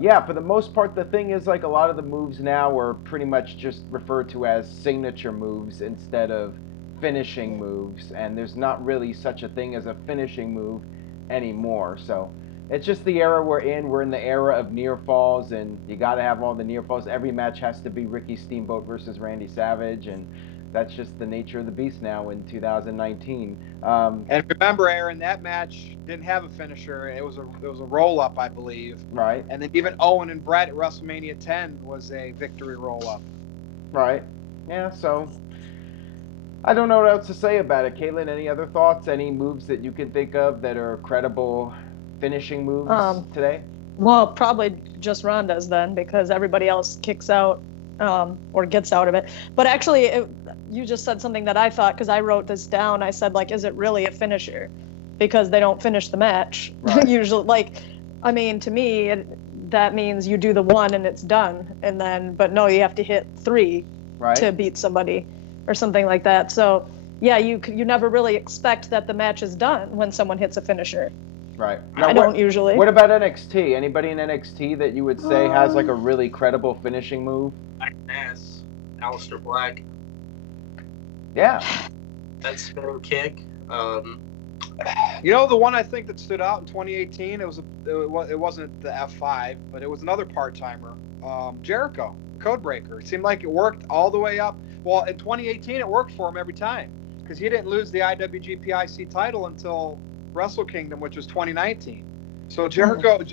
yeah, for the most part, the thing is, like, a lot of the moves now are pretty much just referred to as signature moves instead of finishing moves, and there's not really such a thing as a finishing move anymore. So it's just the era we're in. We're in the era of near falls, and you got to have all the near falls. Every match has to be Ricky Steamboat versus Randy Savage, and that's just the nature of the beast now in 2019. And remember, Aaron, that match didn't have a finisher. It was a roll up, I believe. Right. And then even Owen and Brett at WrestleMania 10 was a victory roll up. Right. Yeah. So I don't know what else to say about it. Caitlin, any other thoughts? Any moves that you can think of that are credible finishing moves today? Well, probably just Ronda's then, because everybody else kicks out or gets out of it. But actually, you just said something that I thought, because I wrote this down. I said, like, is it really a finisher? Because they don't finish the match. Right. Usually, like, I mean, to me, that means you do the one and it's done. And then, but no, you have to hit 3 to beat somebody or something like that. So, yeah, you never really expect that the match is done when someone hits a finisher. Right. Now, I don't usually. What about NXT? Anybody in NXT that you would say has, like, a really credible finishing move? Ass, Aleister Black. Yeah. That spinning kick. The one I think that stood out in 2018, it wasn't the F5, but it was another part-timer, Jericho, Codebreaker. It seemed like it worked all the way up. Well, in 2018, it worked for him every time because he didn't lose the IWGP IC title until Wrestle Kingdom, which was 2019. So Jericho and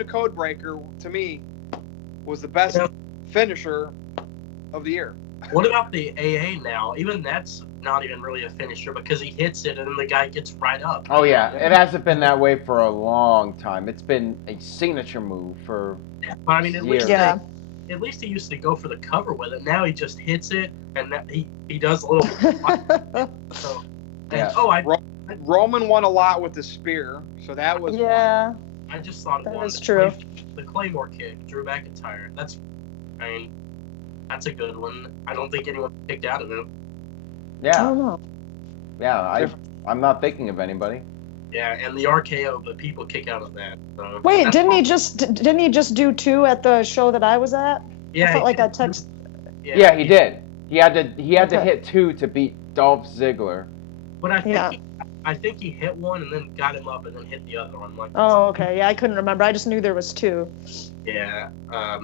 the Codebreaker, to me, was the best finisher of the year. What about the AA now? Even that's not even really a finisher because he hits it and then the guy gets right up. Oh, yeah. It hasn't been that way for a long time. It's been a signature move for but, I mean, at years. least he used to go for the cover with it. Now he just hits it and he does a little. So, Roman won a lot with the spear, so that was one. I just thought that was true. The Claymore kick, Drew McIntyre. That's a good one. I don't think anyone kicked out of it. Yeah. I don't know. Yeah, I'm not thinking of anybody. Yeah, and the RKO, but people kick out of that. So Wait, that's didn't he just do 2 at the show that I was at? Yeah, I felt he like I did. text. Yeah, he did. He had to Okay. hit 2 to beat Dolph Ziggler. But Yeah. I think he hit one and then got him up and then hit the other one. Like, Oh, okay. Yeah, I couldn't remember. I just knew there was 2. yeah, I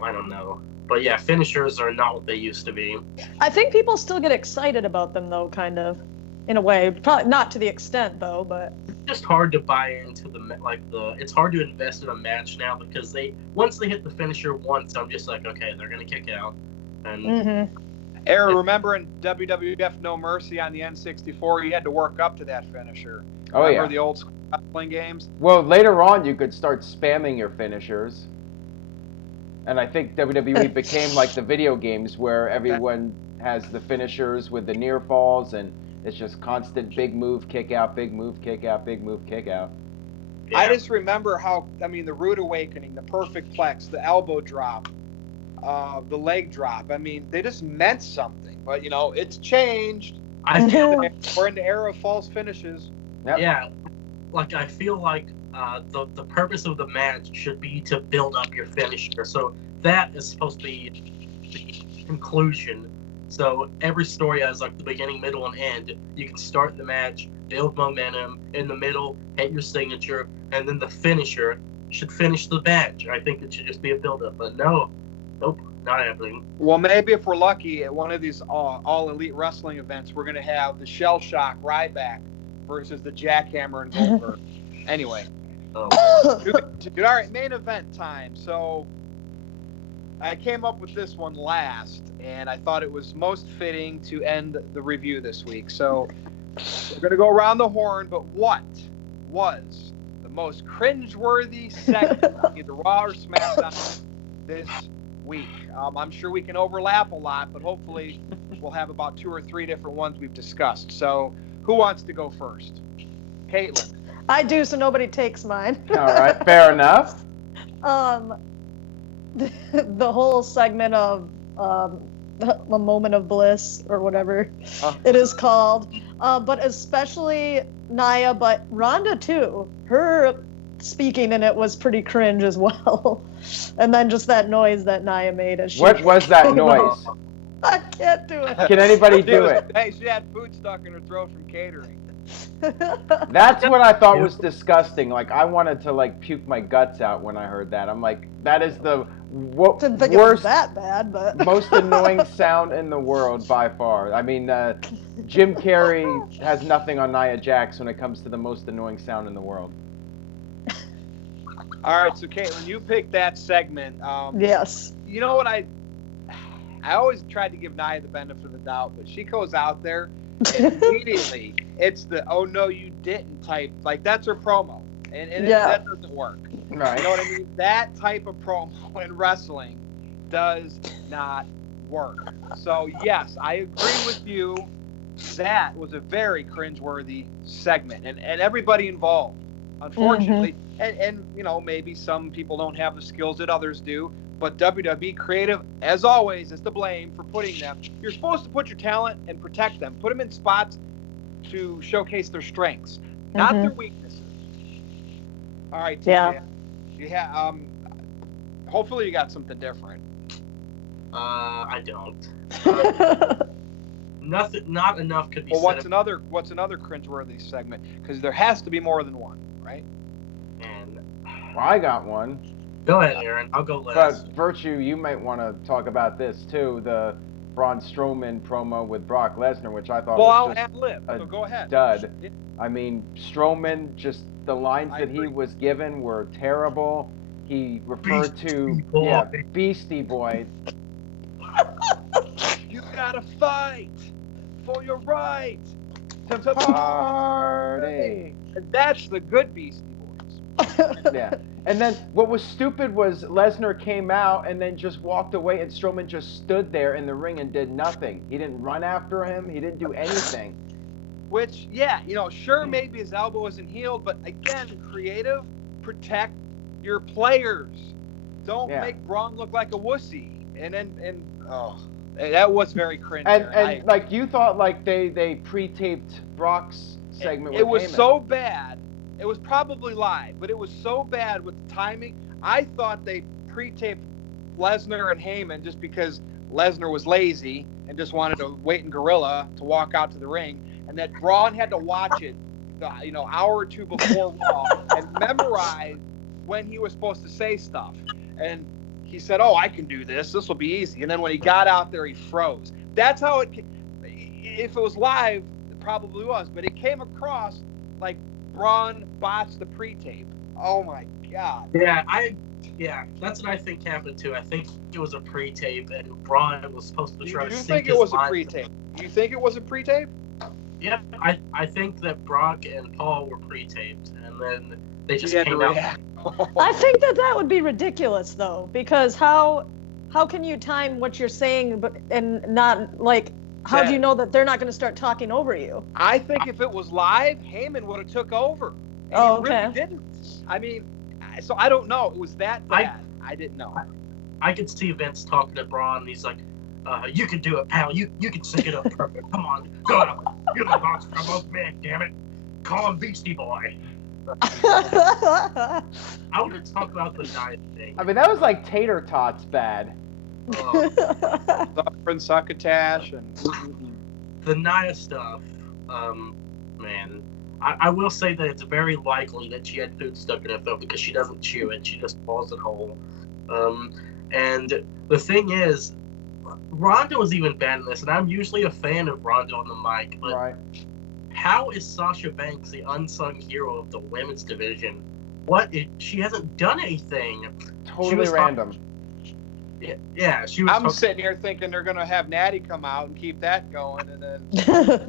don't know. But yeah, finishers are not what they used to be. I think people still get excited about them though, kind of, in a way. Probably not to the extent though, but It's just hard to buy into it's hard to invest in a match now because once they hit the finisher once, I'm just like, okay, they're gonna kick out. And Aaron, remember in WWF No Mercy on the N64, you had to work up to that finisher. Oh, Remember yeah. the old school wrestling games? Well, later on, you could start spamming your finishers. And I think WWE became like the video games where everyone has the finishers with the near falls, and it's just constant big move, kick out, big move, kick out, big move, kick out. yeah. I just remember the Rude Awakening, the Perfect Plex, the elbow drop, the leg drop. I mean, they just meant something. But, it's changed. I feel We're in the era of false finishes. Yep. Yeah, like I feel like the purpose of the match should be to build up your finisher. So that is supposed to be the conclusion. So every story has like the beginning, middle, and end. You can start the match, build momentum in the middle, hit your signature, and then the finisher should finish the match. I think it should just be a build up. But nope, not happening. Well, maybe if we're lucky at one of these all elite wrestling events, we're going to have the Shell Shock Ryback versus the Jackhammer and Goldberg. Anyway. Oh. All right, main event time. So I came up with this one last, and I thought it was most fitting to end the review this week. So we're going to go around the horn, but what was the most cringeworthy segment, either Raw or SmackDown, this week? I'm sure we can overlap a lot, but hopefully we'll have about 2 or 3 different ones we've discussed. So who wants to go first? Caitlin. I do, so nobody takes mine. All right, fair enough. The whole segment of a moment of bliss or whatever it is called, but especially Nia, but Rhonda too. Her speaking in it was pretty cringe as well. And then just that noise that Nia made as she. What was that noise? I can't do it. Can anybody do it? Hey, she had food stuck in her throat from catering. That's what I thought was disgusting. Like, I wanted to like puke my guts out when I heard that. I'm like, that is the Didn't think it was worst, that bad, but most annoying sound in the world by far. I mean, Jim Carrey has nothing on Nia Jax when it comes to the most annoying sound in the world. All right, so Caitlin, you picked that segment. Yes. You know what I always tried to give Nia the benefit of the doubt, but she goes out there and immediately it's the "oh no you didn't" type. Like, that's her promo, and that doesn't work. Right. You know what I mean? That type of promo in wrestling does not work. So yes, I agree with you. That was a very cringeworthy segment, and everybody involved, unfortunately, and maybe some people don't have the skills that others do. But WWE Creative, as always, is to blame for putting them. You're supposed to put your talent and protect them. Put them in spots to showcase their strengths, not their weaknesses. All right, TJ. Yeah. Hopefully you got something different. I don't. Nothing. Not enough could be. Well, what's another cringeworthy segment? Because there has to be more than one, right? And Well, I got one. go ahead, Aaron. I'll go last. But Virtue, you might want to talk about this too. The Braun Strowman promo with Brock Lesnar, which I thought was just ad-lib, so go ahead. dud. I mean, Strowman, just the lines that he was given were terrible. He referred to Beastie Boy. You gotta fight for your right to Party. That's the good Beastie Boys. Yeah. And then what was stupid was Lesnar came out and then just walked away, and Strowman just stood there in the ring and did nothing. He didn't run after him. He didn't do anything. Which, sure, maybe his elbow isn't healed, but again, creative, protect your players. Don't make Braun look like a wussy. That was very cringe. And like you thought, like they pre-taped Brock's segment it with was Heyman. so bad. It was probably live, but it was so bad with the timing. I thought they pre-taped Lesnar and Heyman just because Lesnar was lazy and just wanted to wait in Gorilla to walk out to the ring, and that Braun had to watch it, hour or two before Raw and memorize when he was supposed to say stuff. And he said, "Oh, I can do this. This will be easy." And then when he got out there, he froze. That's how it. If it was live, it probably was, but it came across like Braun botched the pre-tape. Oh my god. Yeah, that's what I think happened too. I think it was a pre-tape, and Braun was supposed to try to You sync think it his was a lines. pre-tape? You think it was a pre-tape? Yeah, I think that Brock and Paul were pre-taped, and then they just He had to came out. react. I think that would be ridiculous, though, because how can you time what you're saying and not, like, how do you know that they're not going to start talking over you? I think if it was live, Heyman would have took over. And Oh, he really okay. didn't. I mean, so I don't know. It was that bad. I didn't know. I could see Vince talking to Braun, and he's like, "You can do it, pal. You can sync it up perfect. Come on, go on. You're the boss for both men, damn it. Call him Beastie Boy." I want to talk about the Nia thing. I mean, that was like tater tots bad. Suffering succotash and The Nia stuff, man. I will say that it's very likely that she had food stuck in her throat because she doesn't chew it. She just swallows it whole. And the thing is, Ronda was even bad in this, and I'm usually a fan of Ronda on the mic, but Right. how is Sasha Banks the unsung hero of the women's division? She hasn't done anything. Totally random. Yeah, she was. I'm sitting here thinking they're going to have Natty come out and keep that going, and then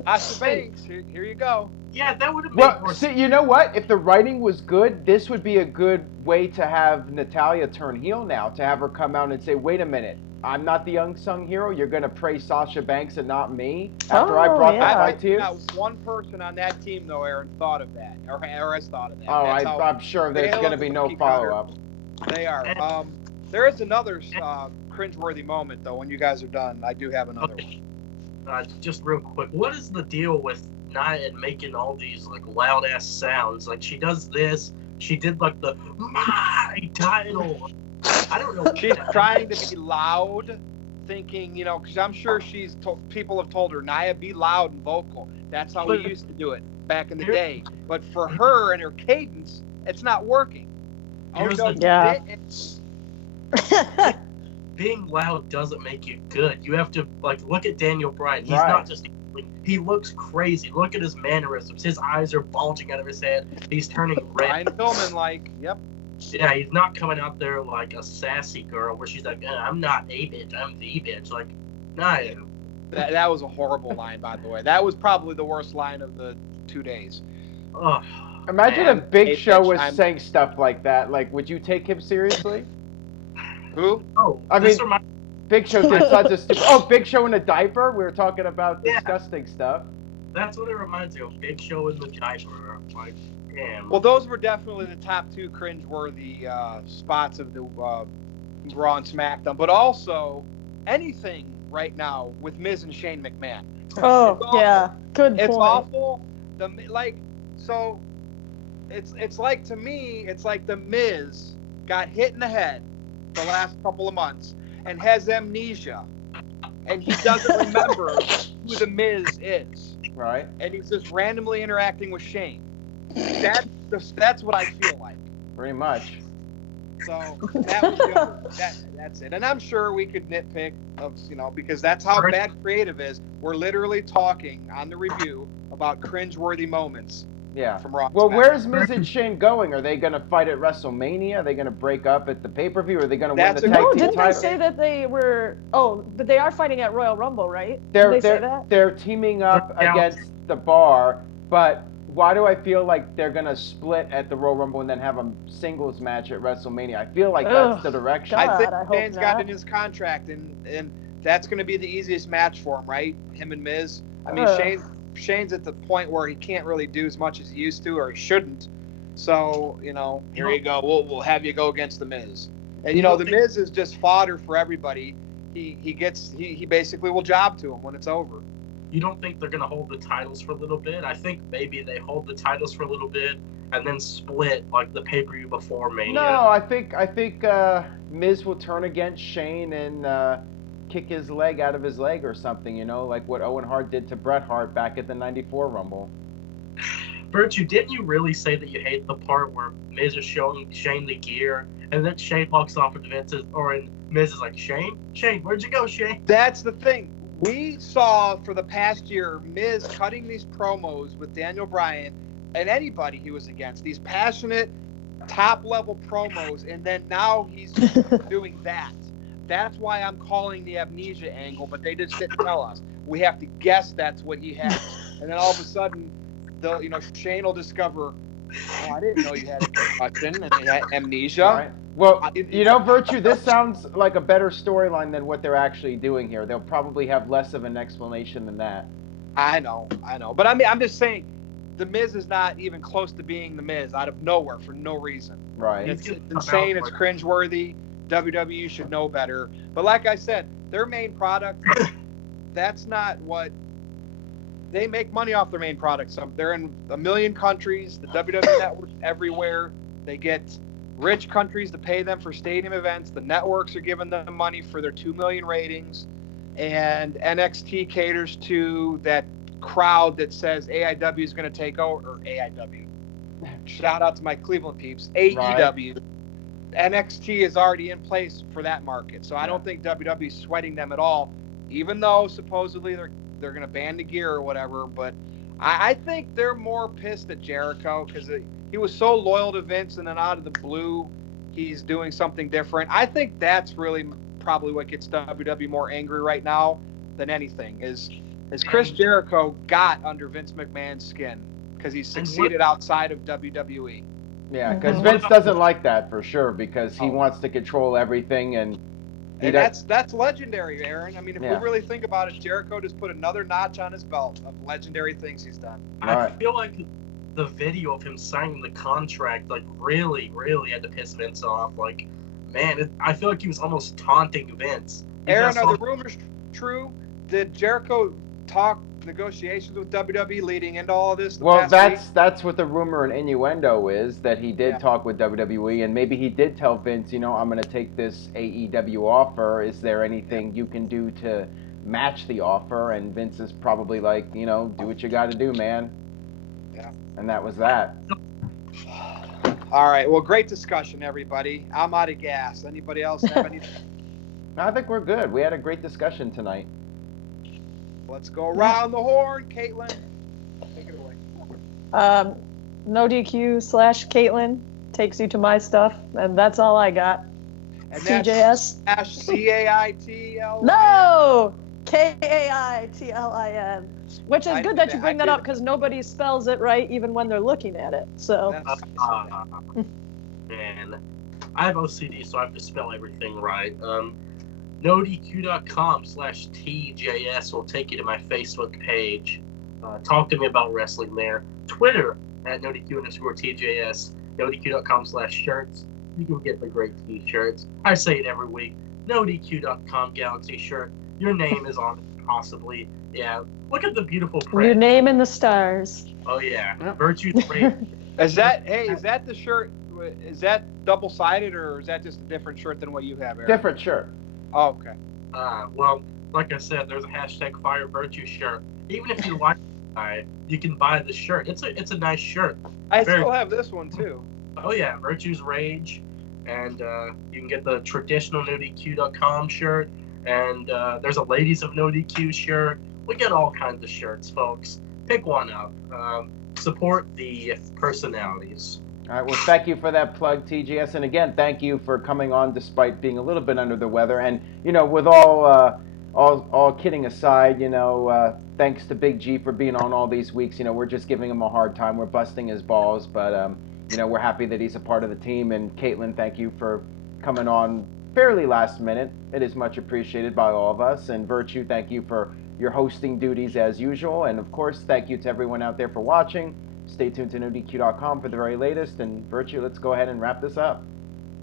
Sasha Banks, here you go. Yeah, that would have made more Well, see, you know what? If the writing was good, this would be a good way to have Natalya turn heel now, to have her come out and say, "Wait a minute, I'm not the unsung hero. You're going to praise Sasha Banks and not me after I brought that fight to you?" Not one person on that team, though, Aaron, thought of that, or has thought of that. Oh, I'm sure there's going to be no follow-up. They are. There is another cringeworthy moment, though, when you guys are done. I do have another one. Just real quick, what is the deal with Nia and making all these like loud ass sounds? Like she does this, she did like the my title. I don't know. She's trying to be loud, thinking, because I'm sure people have told her, Nia, be loud and vocal. That's how we used to do it back in the day. But for her and her cadence, it's not working. Being loud doesn't make you good. You have to look at Daniel Bryan. He's not just. He looks crazy. Look at his mannerisms. His eyes are bulging out of his head. He's turning red. Brian Pillman, yep. Yeah, he's not coming out there like a sassy girl where she's like, I'm not a bitch, I'm the bitch. Like, nah. That was a horrible line, by the way. That was probably the worst line of the 2 days. Oh, imagine if Big Show was saying stuff like that. Like, would you take him seriously? Who? Oh, I mean, Big Show did such a stupid. Oh, Big Show in a diaper? We were talking about disgusting stuff. That's what it reminds me of. Big Show in the diaper. Like, damn. Well, those were definitely the top two cringe-worthy spots of the Raw and SmackDown. But also, anything right now with Miz and Shane McMahon. Oh, yeah. Good point. It's awful. So it's like, to me, it's like the Miz got hit in the head the last couple of months and has amnesia, and he doesn't remember who the Miz is. Right. And he's just randomly interacting with Shane. That's what I feel like. Pretty much. So that's it. And I'm sure we could nitpick because that's how bad creative is. We're literally talking on the review about cringeworthy moments. Yeah. From Raw. Well, where's Miz and Shane going? Are they going to fight at WrestleMania? Are they going to break up at the pay-per-view? Are they going to win the tag team title? Didn't they say that they were? Oh, but they are fighting at Royal Rumble, right? They're teaming up against the Bar, but why do I feel like they're going to split at the Royal Rumble and then have a singles match at WrestleMania? I feel like that's the direction. I think Shane's got it in his contract, and that's going to be the easiest match for him, right? Him and Miz. I mean, Shane's at the point where he can't really do as much as he used to, or he shouldn't. So, here you go. We'll have you go against the Miz. And the Miz is just fodder for everybody. he basically will job to him when it's over. You don't think they're going to hold the titles for a little bit? I think maybe they hold the titles for a little bit and then split like the pay-per-view before Mania. No, I think Miz will turn against Shane and kick his leg out of his leg or something, you know, like what Owen Hart did to Bret Hart back at the '94 Rumble. Virtue, didn't you really say that you hate the part where Miz is showing Shane the gear and then Shane walks off and Miz is like, Shane, where'd you go, Shane? That's the thing. We saw for the past year Miz cutting these promos with Daniel Bryan and anybody he was against, these passionate, top-level promos, and then now he's doing that. That's why I'm calling the amnesia angle, but they just didn't tell us. We have to guess that's what he has. And then all of a sudden, Shane will discover, oh, I didn't know you had a concussion and you had amnesia. Right. Well, Virtue, this sounds like a better storyline than what they're actually doing here. They'll probably have less of an explanation than that. I know. But I mean, I'm just saying, The Miz is not even close to being The Miz out of nowhere for no reason. Right. It's insane. It's cringeworthy. WWE should know better. But like I said, their main product, that's not what... They make money off their main product. So they're in a million countries. The WWE network's everywhere. They get rich countries to pay them for stadium events. The networks are giving them money for their 2 million ratings. And NXT caters to that crowd that says AEW is going to take over. Or AEW. Shout out to my Cleveland peeps. AEW. Right. NXT is already in place for that market. So I don't think WWE is sweating them at all. Even though supposedly they're going to ban the gear or whatever, but I think they're more pissed at Jericho because he was so loyal to Vince, and then out of the blue, he's doing something different. I think that's really probably what gets WWE more angry right now than anything is Chris Jericho got under Vince McMahon's skin because he succeeded outside of WWE. Yeah, because Vince doesn't like that for sure because he wants to control everything and that's legendary, Aaron. I mean, if we really think about it, Jericho just put another notch on his belt of legendary things he's done. I feel like the video of him signing the contract, like, really, really had to piss Vince off. Like, man, I feel like he was almost taunting Vince. Aaron, are the rumors true? Did Jericho talk negotiations with WWE leading into all of this? Well, that's what the rumor and innuendo is, that he did talk with WWE, and maybe he did tell Vince, I'm going to take this AEW offer. Is there anything you can do to match the offer? And Vince is probably like, do what you got to do, man. Yeah. And that was that. All right. Well, great discussion, everybody. I'm out of gas. Anybody else have anything? I think we're good. We had a great discussion tonight. Let's go around the horn, Caitlin. Take it away. NoDQ/Caitlin takes you to my stuff, and that's all I got. And TJS. CAITL. No! KAITLIN. Which is good that you bring that up because nobody spells it right even when they're looking at it. So. Man, I have OCD, so I have to spell everything right. NoDQ.com/TJS will take you to my Facebook page. Talk to me about wrestling there. Twitter at NoDQ_TJS. NoDQ.com/shirts. You can get the great t-shirts. I say it every week. NoDQ.com Galaxy shirt. Your name is on it, possibly. Yeah. Look at the beautiful print. Your name in the stars. Oh, yeah. Virtue 3. Is that the shirt? Is that double-sided, or is that just a different shirt than what you have, Eric? Different shirt. Oh, okay. Well, like I said, there's a hashtag Fire Virtue shirt. Even if you like it, you can buy the shirt. It's a nice shirt. I still have this one too. Oh yeah, Virtue's Rage, and you can get the traditional NoDQ.com shirt, and there's a Ladies of NoDQ shirt. We get all kinds of shirts, folks. Pick one up. Support the personalities. All right, well, thank you for that plug, TGS. And again, thank you for coming on despite being a little bit under the weather. And, with all kidding aside, thanks to Big G for being on all these weeks. We're just giving him a hard time. We're busting his balls. But, we're happy that he's a part of the team. And, Caitlin, thank you for coming on fairly last minute. It is much appreciated by all of us. And, Virtue, thank you for your hosting duties as usual. And, of course, thank you to everyone out there for watching. Stay tuned to NoDQ.com for the very latest. And Virtue, let's go ahead and wrap this up.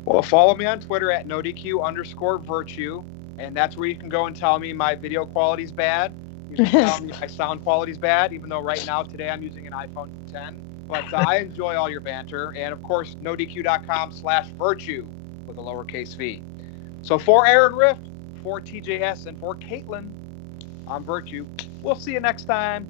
Well, follow me on Twitter at NoDQ_Virtue. and that's where you can go and tell me my video quality's bad. You can tell me my sound quality's bad, even though right now, today, I'm using an iPhone 10. But I enjoy all your banter. And, of course, NoDQ.com/virtue with a lowercase v. So for Aaron Rift, for TJS, and for Caitlin, I'm Virtue. We'll see you next time.